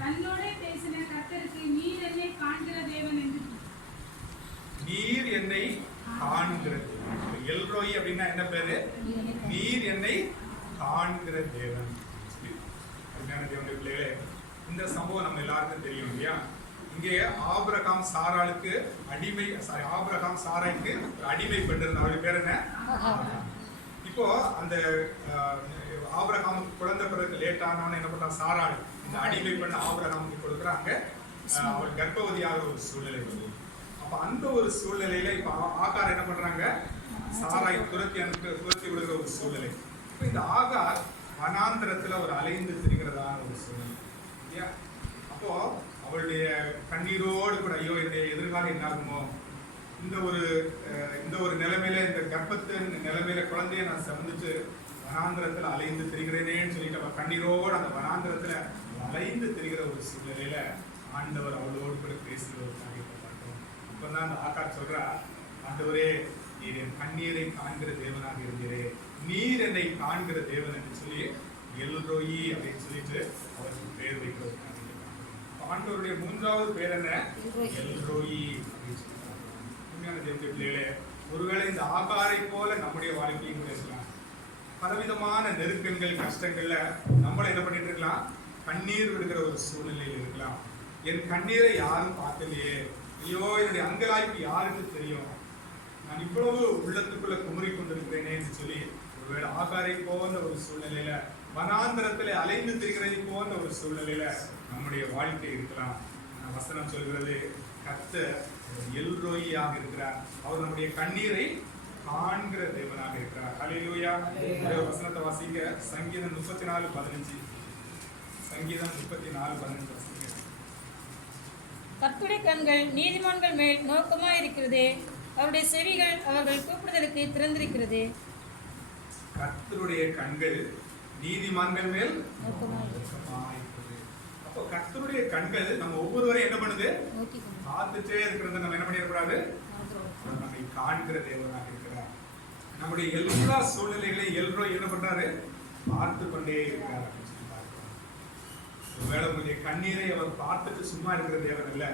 தன்னோட பேசின கர்த்தருக்கு, நீர் என்னை காண்கிற தேவன் என்று. நீர் என்னை காண்கிற தேவன். எல் ரோயி அப்படின்னா என்ன பேரு, நீர் என்னை காண்கிற தேவன். அருமையான தேவனுடைய பிள்ளைகளே, இந்த சம்பவம் நம்ம எல்லாருக்கும் தெரியும் இல்லையா. இங்கே ஆபிரகாம் சாராளுக்கு அடிமை, ஆபிரகாம் சாராய்க்கு அடிமை பெற்றிருந்த, அவளுக்கு பேர் என்ன, இப்போ அந்த ஆபிரகாமுக்கு குழந்தை பிறகு லேட் ஆனவன என்ன பண்றான், சாராள் இந்த அடிமை பண்ண ஆபிரகாமுக்கு கொடுக்குறாங்க. அவள் கர்ப்பவதியாக ஒரு சூழ்நிலை வருது. அப்ப அந்த ஒரு சூழ்நிலையில இப்ப ஆகார் என்ன பண்றாங்க, சாராய் துரத்தி விடுகிற ஒரு சூழ்நிலை. இப்ப இந்த ஆகார் வனாந்திரத்துல ஒரு அலைந்து திரிகிறதான ஒரு சூழ்நிலை இல்லையா. அப்போ அவளுடைய கண்ணீரோடு கூட, ஐயோ என்னுடைய எதிர்காலம் என்ன ஆகுமோ, இந்த ஒரு நிலைமையில, இந்த கர்ப்பத்தின் நிலைமையில குழந்தைய நான் சந்திச்சு வனாந்திரத்துல அலைந்து திரிகிறேனேன்னு சொல்லிட்டு அவள் கண்ணீரோடு அந்த வனாந்திரத்துல அலைந்து திரிகிற ஒரு சூழ்நிலையில ஆண்டவர் அவளோடு கூட பேசுகிற ஒரு காரியத்தை பார்த்தோம். அப்பதான் அந்த ஆகார் சொல்றா, ஆண்டவரே நீர் என் கண்ணீரை காண்கிற தேவனாக இருந்தீரே, நீர் என்னை காண்கிற தேவன் என்று சொல்லி எல் ரோயி அப்படின்னு சொல்லிட்டு அவருக்கு பேர் வைக்கிற ஒரு காரியம். ஆண்டவருடைய மூன்றாவது பேர் என்ன, எல் ரோயி அப்படின்னு சொல்லி. உண்மையான தேவனுடைய பிள்ளைகளே, ஒருவேளை இந்த ஆகாரை போல நம்முடைய வாழ்க்கையும் பேசலாம். பலவிதமான நெருக்கங்கள் கஷ்டங்கள்ல நம்மள என்ன பண்ணிட்டு இருக்கலாம், கண்ணீர் விடுகிற ஒரு சூழ்நிலையில் இருக்கலாம். என் கண்ணீரை யாரும் பார்க்கலையே, ஐயோ என்னுடைய அங்கலாய்ப்பு யாருக்கு தெரியும், நான் இவ்வளவு உள்ளத்துக்குள்ள குமரி கொண்டிருக்கிறேனே என்று சொல்லி ஒருவேளை ஆகாரை போன்ற ஒரு சூழ்நிலையில, வனாந்திரத்திலே அலைந்து திரிகிறதை போன்ற ஒரு சூழ்நிலையில நம்முடைய வாழ்க்கை இருக்கலாம். வசனம் சொல்கிறது, கர்த்தர் எல் ரோயியாக இருக்கிறார், அவர் நம்முடைய கண்ணீரை காண்கிற தேவனாக இருக்கிறார். ஹல்லேலூயா. வசனத்தை வாசிங்க. சங்கீதம் 34:15. சங்கீதம் 34:15 வாசிங்க. கர்த்தருடைய கண்கள் நீதிமான்கள் மேல் நோக்கமாய் இருக்கிறது, அவருடைய செவிகள் அவர்கள் கூப்பிடுதலுக்கு திறந்திருக்கிறது. கர்த்தருடைய கண்கள் நீதிமான்கள் மேல் நோக்கமாய் இருக்கிறது. அப்போ கர்த்தருடைய கண்கள் நம்ம ஒவ்வொருவரையும் என்ன பண்ணுது, பார்த்துட்டே இருக்கிறது. நம்ம என்ன பண்ணிடக்கூடாது, நம்மை காண்கிற தேவனாக இருக்கிறார். நம்முடைய எல்லா சூழ்நிலைகளையும் எல்ரோய் என்ன பண்றாரு? பார்த்து கொண்டே இருக்கிறார் அப்படின்னு சொல்லி பார்க்கிறோம். ஒருவேளை உங்களுடைய கண்ணீரை அவர் பார்த்துட்டு சும்மா இருக்கிற தேவன் அல்ல.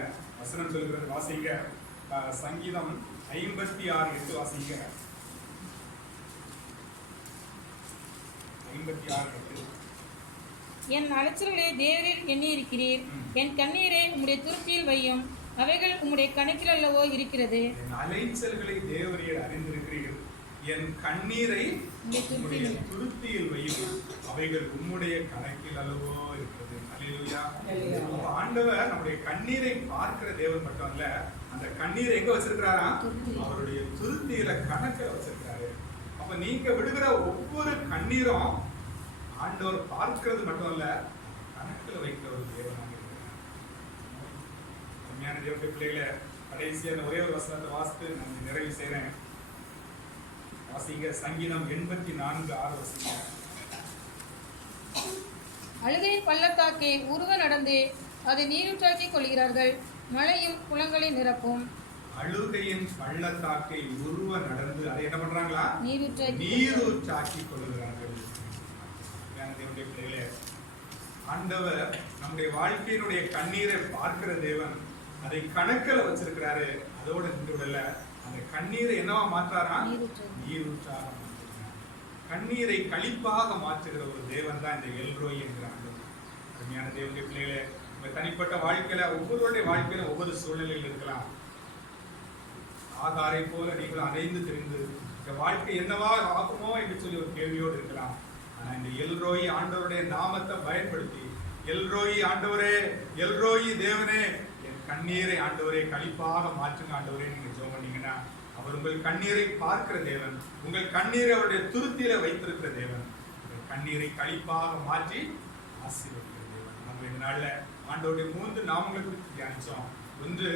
வசனம் சொல்கிறது, வாசிங்க. சங்கீதம் 56:8 வாசிங்க. 56:8. என் அலைச்சல்களை தேவரில் எண்ணி இருக்கிறீர். என் கண்ணீரை உம்முடைய துருத்தியில் வையும். அவைகள் உம்முடைய கணக்கில் அல்லவோ இருக்கிறது. என் அலைச்சல்களை தேவரீர் அறிந்திருக்கிறீர்கள். என் கண்ணீரை உம்முடைய துருத்தியில் வையும். அவைகள் உம்முடைய கணக்கில் அல்லவோ இருக்கிறது. அல்லேலூயா. ஆண்டவர் நம்முடைய கண்ணீரை பார்க்கிற தேவன் மட்டும் அல்ல, அந்த கண்ணீரை எங்க வச்சிருக்கிறாரா? அவருடைய துருத்தியில கணக்கில் வச்சிருக்காரு. அப்ப நீங்க விடுகிற ஒவ்வொரு கண்ணீரும் ஆண்டவர் பார்க்கிறது மட்டும் அல்ல, கணக்கில் வைக்கிற ஒரு தேவனாக இருக்கிறார். உண்மையான தேவனுடைய பிள்ளைகளை, கடைசியான ஒரே ஒரு வசனத்தை வாசித்து நான் நிறைவு செய்றேன். வாசிங்க. சங்கீதம் 84:6 வாசிங்க. அழுகையின் பள்ளத்தாக்கே உருவ நடந்து அதை நீரூற்றாக்கிக் கொள்கிறார்கள். மழையும் குளங்களை நிரப்பும். அழுகையின் பள்ளத்தாக்கை உருவ நடந்து அதை என்ன பண்றாங்களா? நீரூற்றாக்கி கொள்ளுகிறார்கள். தேவனுடைய பிள்ளைகளே, ஆண்டவர் நம்முடைய வாழ்க்கையினுடைய கண்ணீரை பார்க்கிற தேவன், அதை கணக்கில் வச்சிருக்கிறாரு. அதோட நின்று விடல, அந்த கண்ணீரை என்னவா மாற்றாரா? நீரூற்றாக மாற்றுகிறார். கண்ணீரை களிப்பாக மாற்றுகிற ஒரு தேவன் தான் இந்த எல்ரோய் என்கிற ஆண்டவர். அருமையான தேவனுடைய பிள்ளைகளே, உங்க தனிப்பட்ட வாழ்க்கையில ஒவ்வொருவருடைய வாழ்க்கையில ஒவ்வொரு சூழ்நிலையில் இருக்கலாம். ஆகாரை போல நீங்கள் அடைந்து தெரிந்து இந்த வாழ்க்கை என்னவா ஆகுமோ என்று சொல்லி ஒரு கேள்வியோடு இருக்கலாம். ஆனா இந்த எல்ரோய் ஆண்டவருடைய நாமத்தை பயன்படுத்தி, எல்ரோய் ஆண்டவரே, எல்ரோய் தேவனே, என் கண்ணீரை ஆண்டவரே களிப்பாக மாற்றுங்க ஆண்டவரே நீங்க ஜெபம் பண்ணீங்கன்னா, அவர் உங்கள் கண்ணீரை பார்க்கிற தேவன், உங்கள் கண்ணீரை அவருடைய துருத்தியில வைத்திருக்கிற தேவன், உங்கள் கண்ணீரை களிப்பாக மாற்றி ஆசீர்வதிக்கிற தேவன். நம்ம இந்த நாள்ல ஆண்டவருடைய 3 நாமங்களை குறித்து தியானிச்சோம். ஒன்று,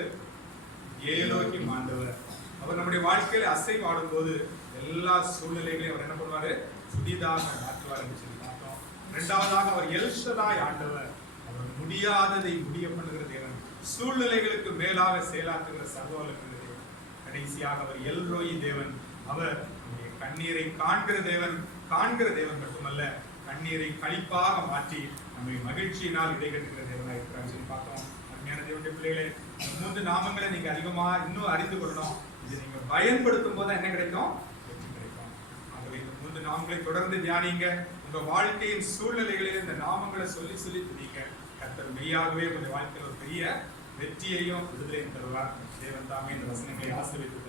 ஏலோகிம் ஆண்டவர். அவர் நம்முடைய வாழ்க்கையில அசைவாடும் போது எல்லா சூழ்நிலைகளையும் அவர் என்ன பண்ணுவாரு? புதிதாக மாற்றுவார் என்று சொல்லி பார்த்தோம். இரண்டாவதாக, அவர் எல்ஷதாய் ஆண்டவர். அவர் முடியாததை முடிய பண்ணுகிற தேவன், சூழ்நிலைகளுக்கு மேலாக செயலாற்றுகிற சர்வவல்லமையுள்ள தேவன். கடைசியாக அவர் எல்ரோய் தேவன். அவர் கண்ணீரை காண்கிற தேவன். காண்கிற தேவன் மட்டுமல்ல, கண்ணீரை களிப்பாக மாற்றி நம்மை மகிழ்ச்சியினால் இடைகட்டுகிற தேவனாக இருக்கிறார் சொல்லி பார்த்தோம். அருமையான தேவனுடைய பிள்ளைகளே, 3 நாமங்களை நீங்க அதிகமா இன்னும் அறிந்து கொள்ளணும். இது நீங்க பயன்படுத்தும் போது என்ன கிடைக்கும்? வெற்றி கிடைக்கும். ஆகவே இந்த 3 நாமங்களை தொடர்ந்து தியானிங்க. உங்க வாழ்க்கையின் சூழ்நிலைகளில் இந்த நாமங்களை சொல்லி சொல்லி துதிங்க. கர்த்தர் மெய்யாகவே உங்களுடைய வாழ்க்கையில் ஒரு பெரிய வெற்றியையும் விடுதலையும் தருவார். தேவன் தாமே இந்த வசனங்களை ஆசீர்வதித்து